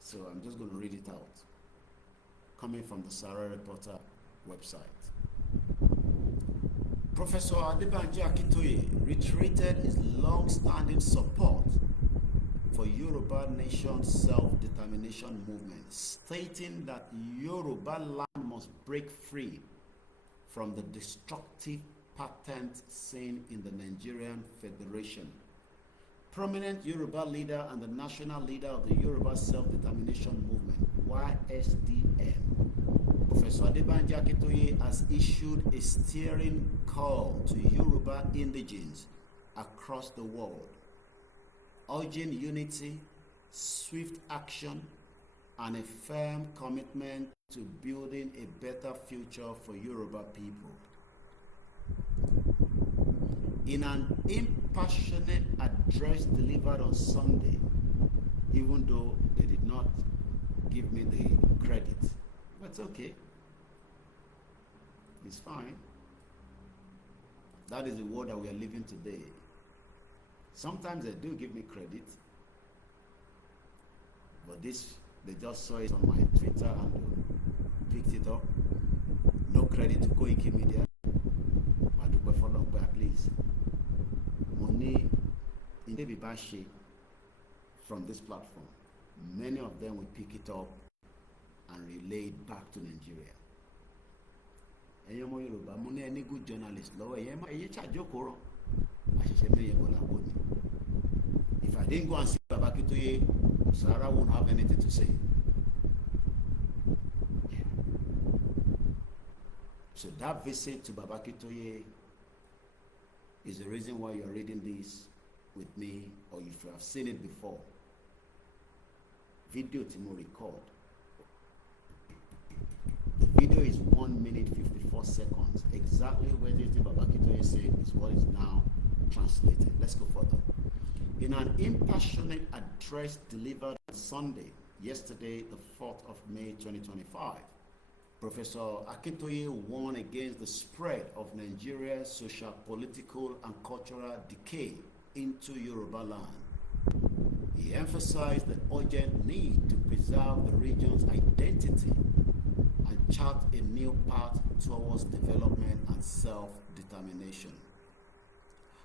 So I'm just going to read it out. Coming from the Sahara Reporter website. Professor Adebanji Akintoye reiterated his long-standing support for Yoruba Nation self-determination movement, stating that Yoruba land must break free from the destructive patterns seen in the Nigerian Federation. Prominent Yoruba leader and the national leader of the Yoruba Self-Determination Movement, YSDM, Professor Adebanji Akintoye has issued a steering call to Yoruba indigenes across the world, urging unity, swift action, and a firm commitment to building a better future for Yoruba people. In an impassionate address delivered on Sunday, even though they did not give me the credit, but it's okay. It's fine. That is the world that we are living today. Sometimes they do give me credit, but this, they just saw it on my Twitter and picked it up. No credit to Koiki Media. But at least money in the Bibashi from this platform, many of them will pick it up and relay it back to Nigeria. Ẹ̀yin ọmọ Yorùbá, mo ní ẹni good journalist lọ́wọ́ ẹ̀yẹ́ ṣàjókòó rán àṣẹṣẹ If I didn't go and see Baba Akintoye, Sarah won't have anything to say. Yeah. So that visit to Baba Akintoye is the reason why you're reading this with me, or if you have seen it before. Video Timo record. The video is 1 minute 54 seconds. Exactly what Baba Akintoye said is what is now translated. Let's go further. In an impassionate address delivered on Sunday, yesterday, the 4th of May 2025, Professor Akintoye warned against the spread of Nigeria's social, political, and cultural decay into Yoruba land. He emphasized the urgent need to preserve the region's identity and chart a new path towards development and self-determination.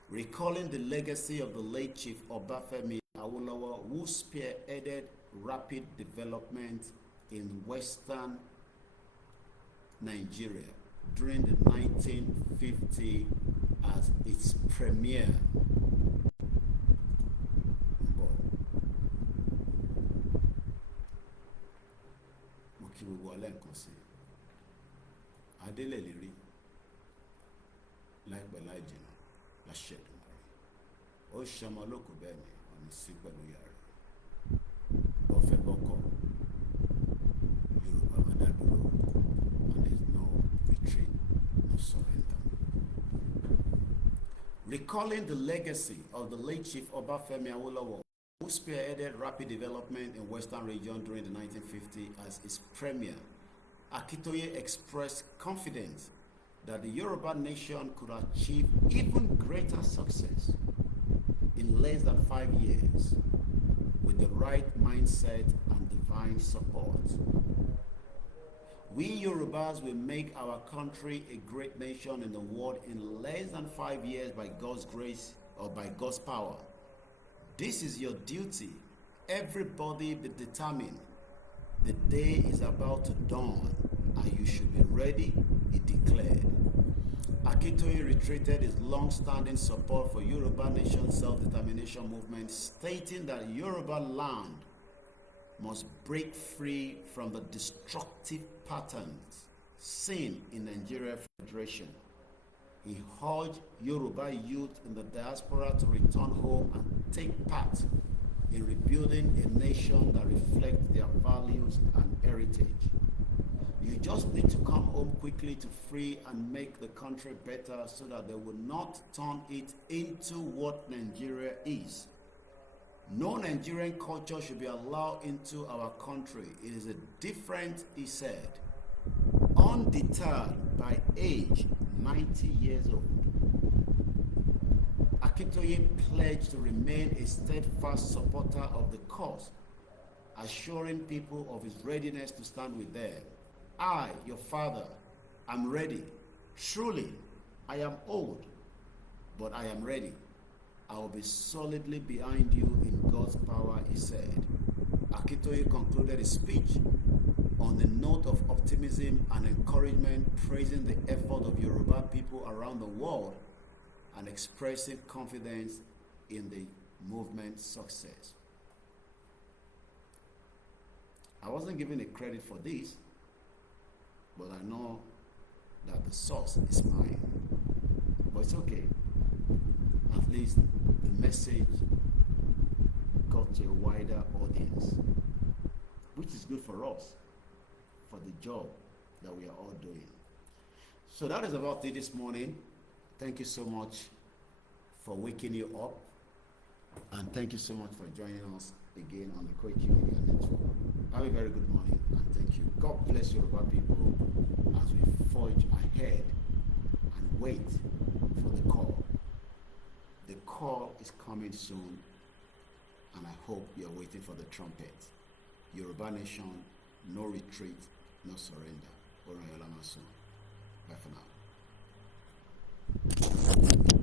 Recalling the legacy of the late Chief Obafemi Awolowo, who spearheaded rapid development in Western Nigeria during the 1950s as its premier. Adeleleri láìpẹ́ láì jìnnà láṣẹ Èdùmàrè ó ṣọmọ lókùn bẹ́ẹ̀ ni ọ̀nì sí pẹ̀lú ìyá rẹ̀ ọ̀fẹ́ bọ́kọ̀ Yorùbá máa dá dúró and there is no retreat, no surrender. Recalling the legacy of the late Chief Obafemi Awolowo, who spearheaded rapid development in Western region during the 1950s as its premier, Akintoye expressed confidence that the Yoruba nation could achieve even greater success in less than 5 years with the right mindset and divine support. We Yorubas will make our country a great nation in the world in less than 5 years by God's grace or by God's power. This is your duty. Everybody be determined. The day is about to dawn, and you should be ready, he declared. Akintoye reiterated his long-standing support for Yoruba Nation self-determination movement, stating that Yoruba land must break free from the destructive patterns seen in Nigeria Federation. He urged Yoruba youth in the diaspora to return home and take part in rebuilding a nation that reflects their values and heritage. You just need to come home quickly to free and make the country better so that they will not turn it into what Nigeria is. No Nigerian culture should be allowed into our country. It is a different, he said. Undeterred by age, 90 years old, Akintoye pledged to remain a steadfast supporter of the cause, assuring people of his readiness to stand with them. I, your father, am ready. Truly, I am old, but I am ready. I will be solidly behind you in God's power, he said. Akintoye concluded his speech on the note of optimism and encouragement, praising the effort of Yoruba people around the world and expressing confidence in the movement's success. I wasn't given a credit for this, but I know that the source is mine. But it's okay. At least the message got to a wider audience, which is good for us, for the job that we are all doing. So that is about it this morning. Thank you so much for waking you up, and thank you so much for joining us again on the Koiki Media Network. Have a very good morning, and thank you. God bless Yoruba people as we forge ahead and wait for the call. The call is coming soon, and I hope you're waiting for the trumpet. Yoruba Nation, no retreat, no surrender. Orayola Masun. Bye for now.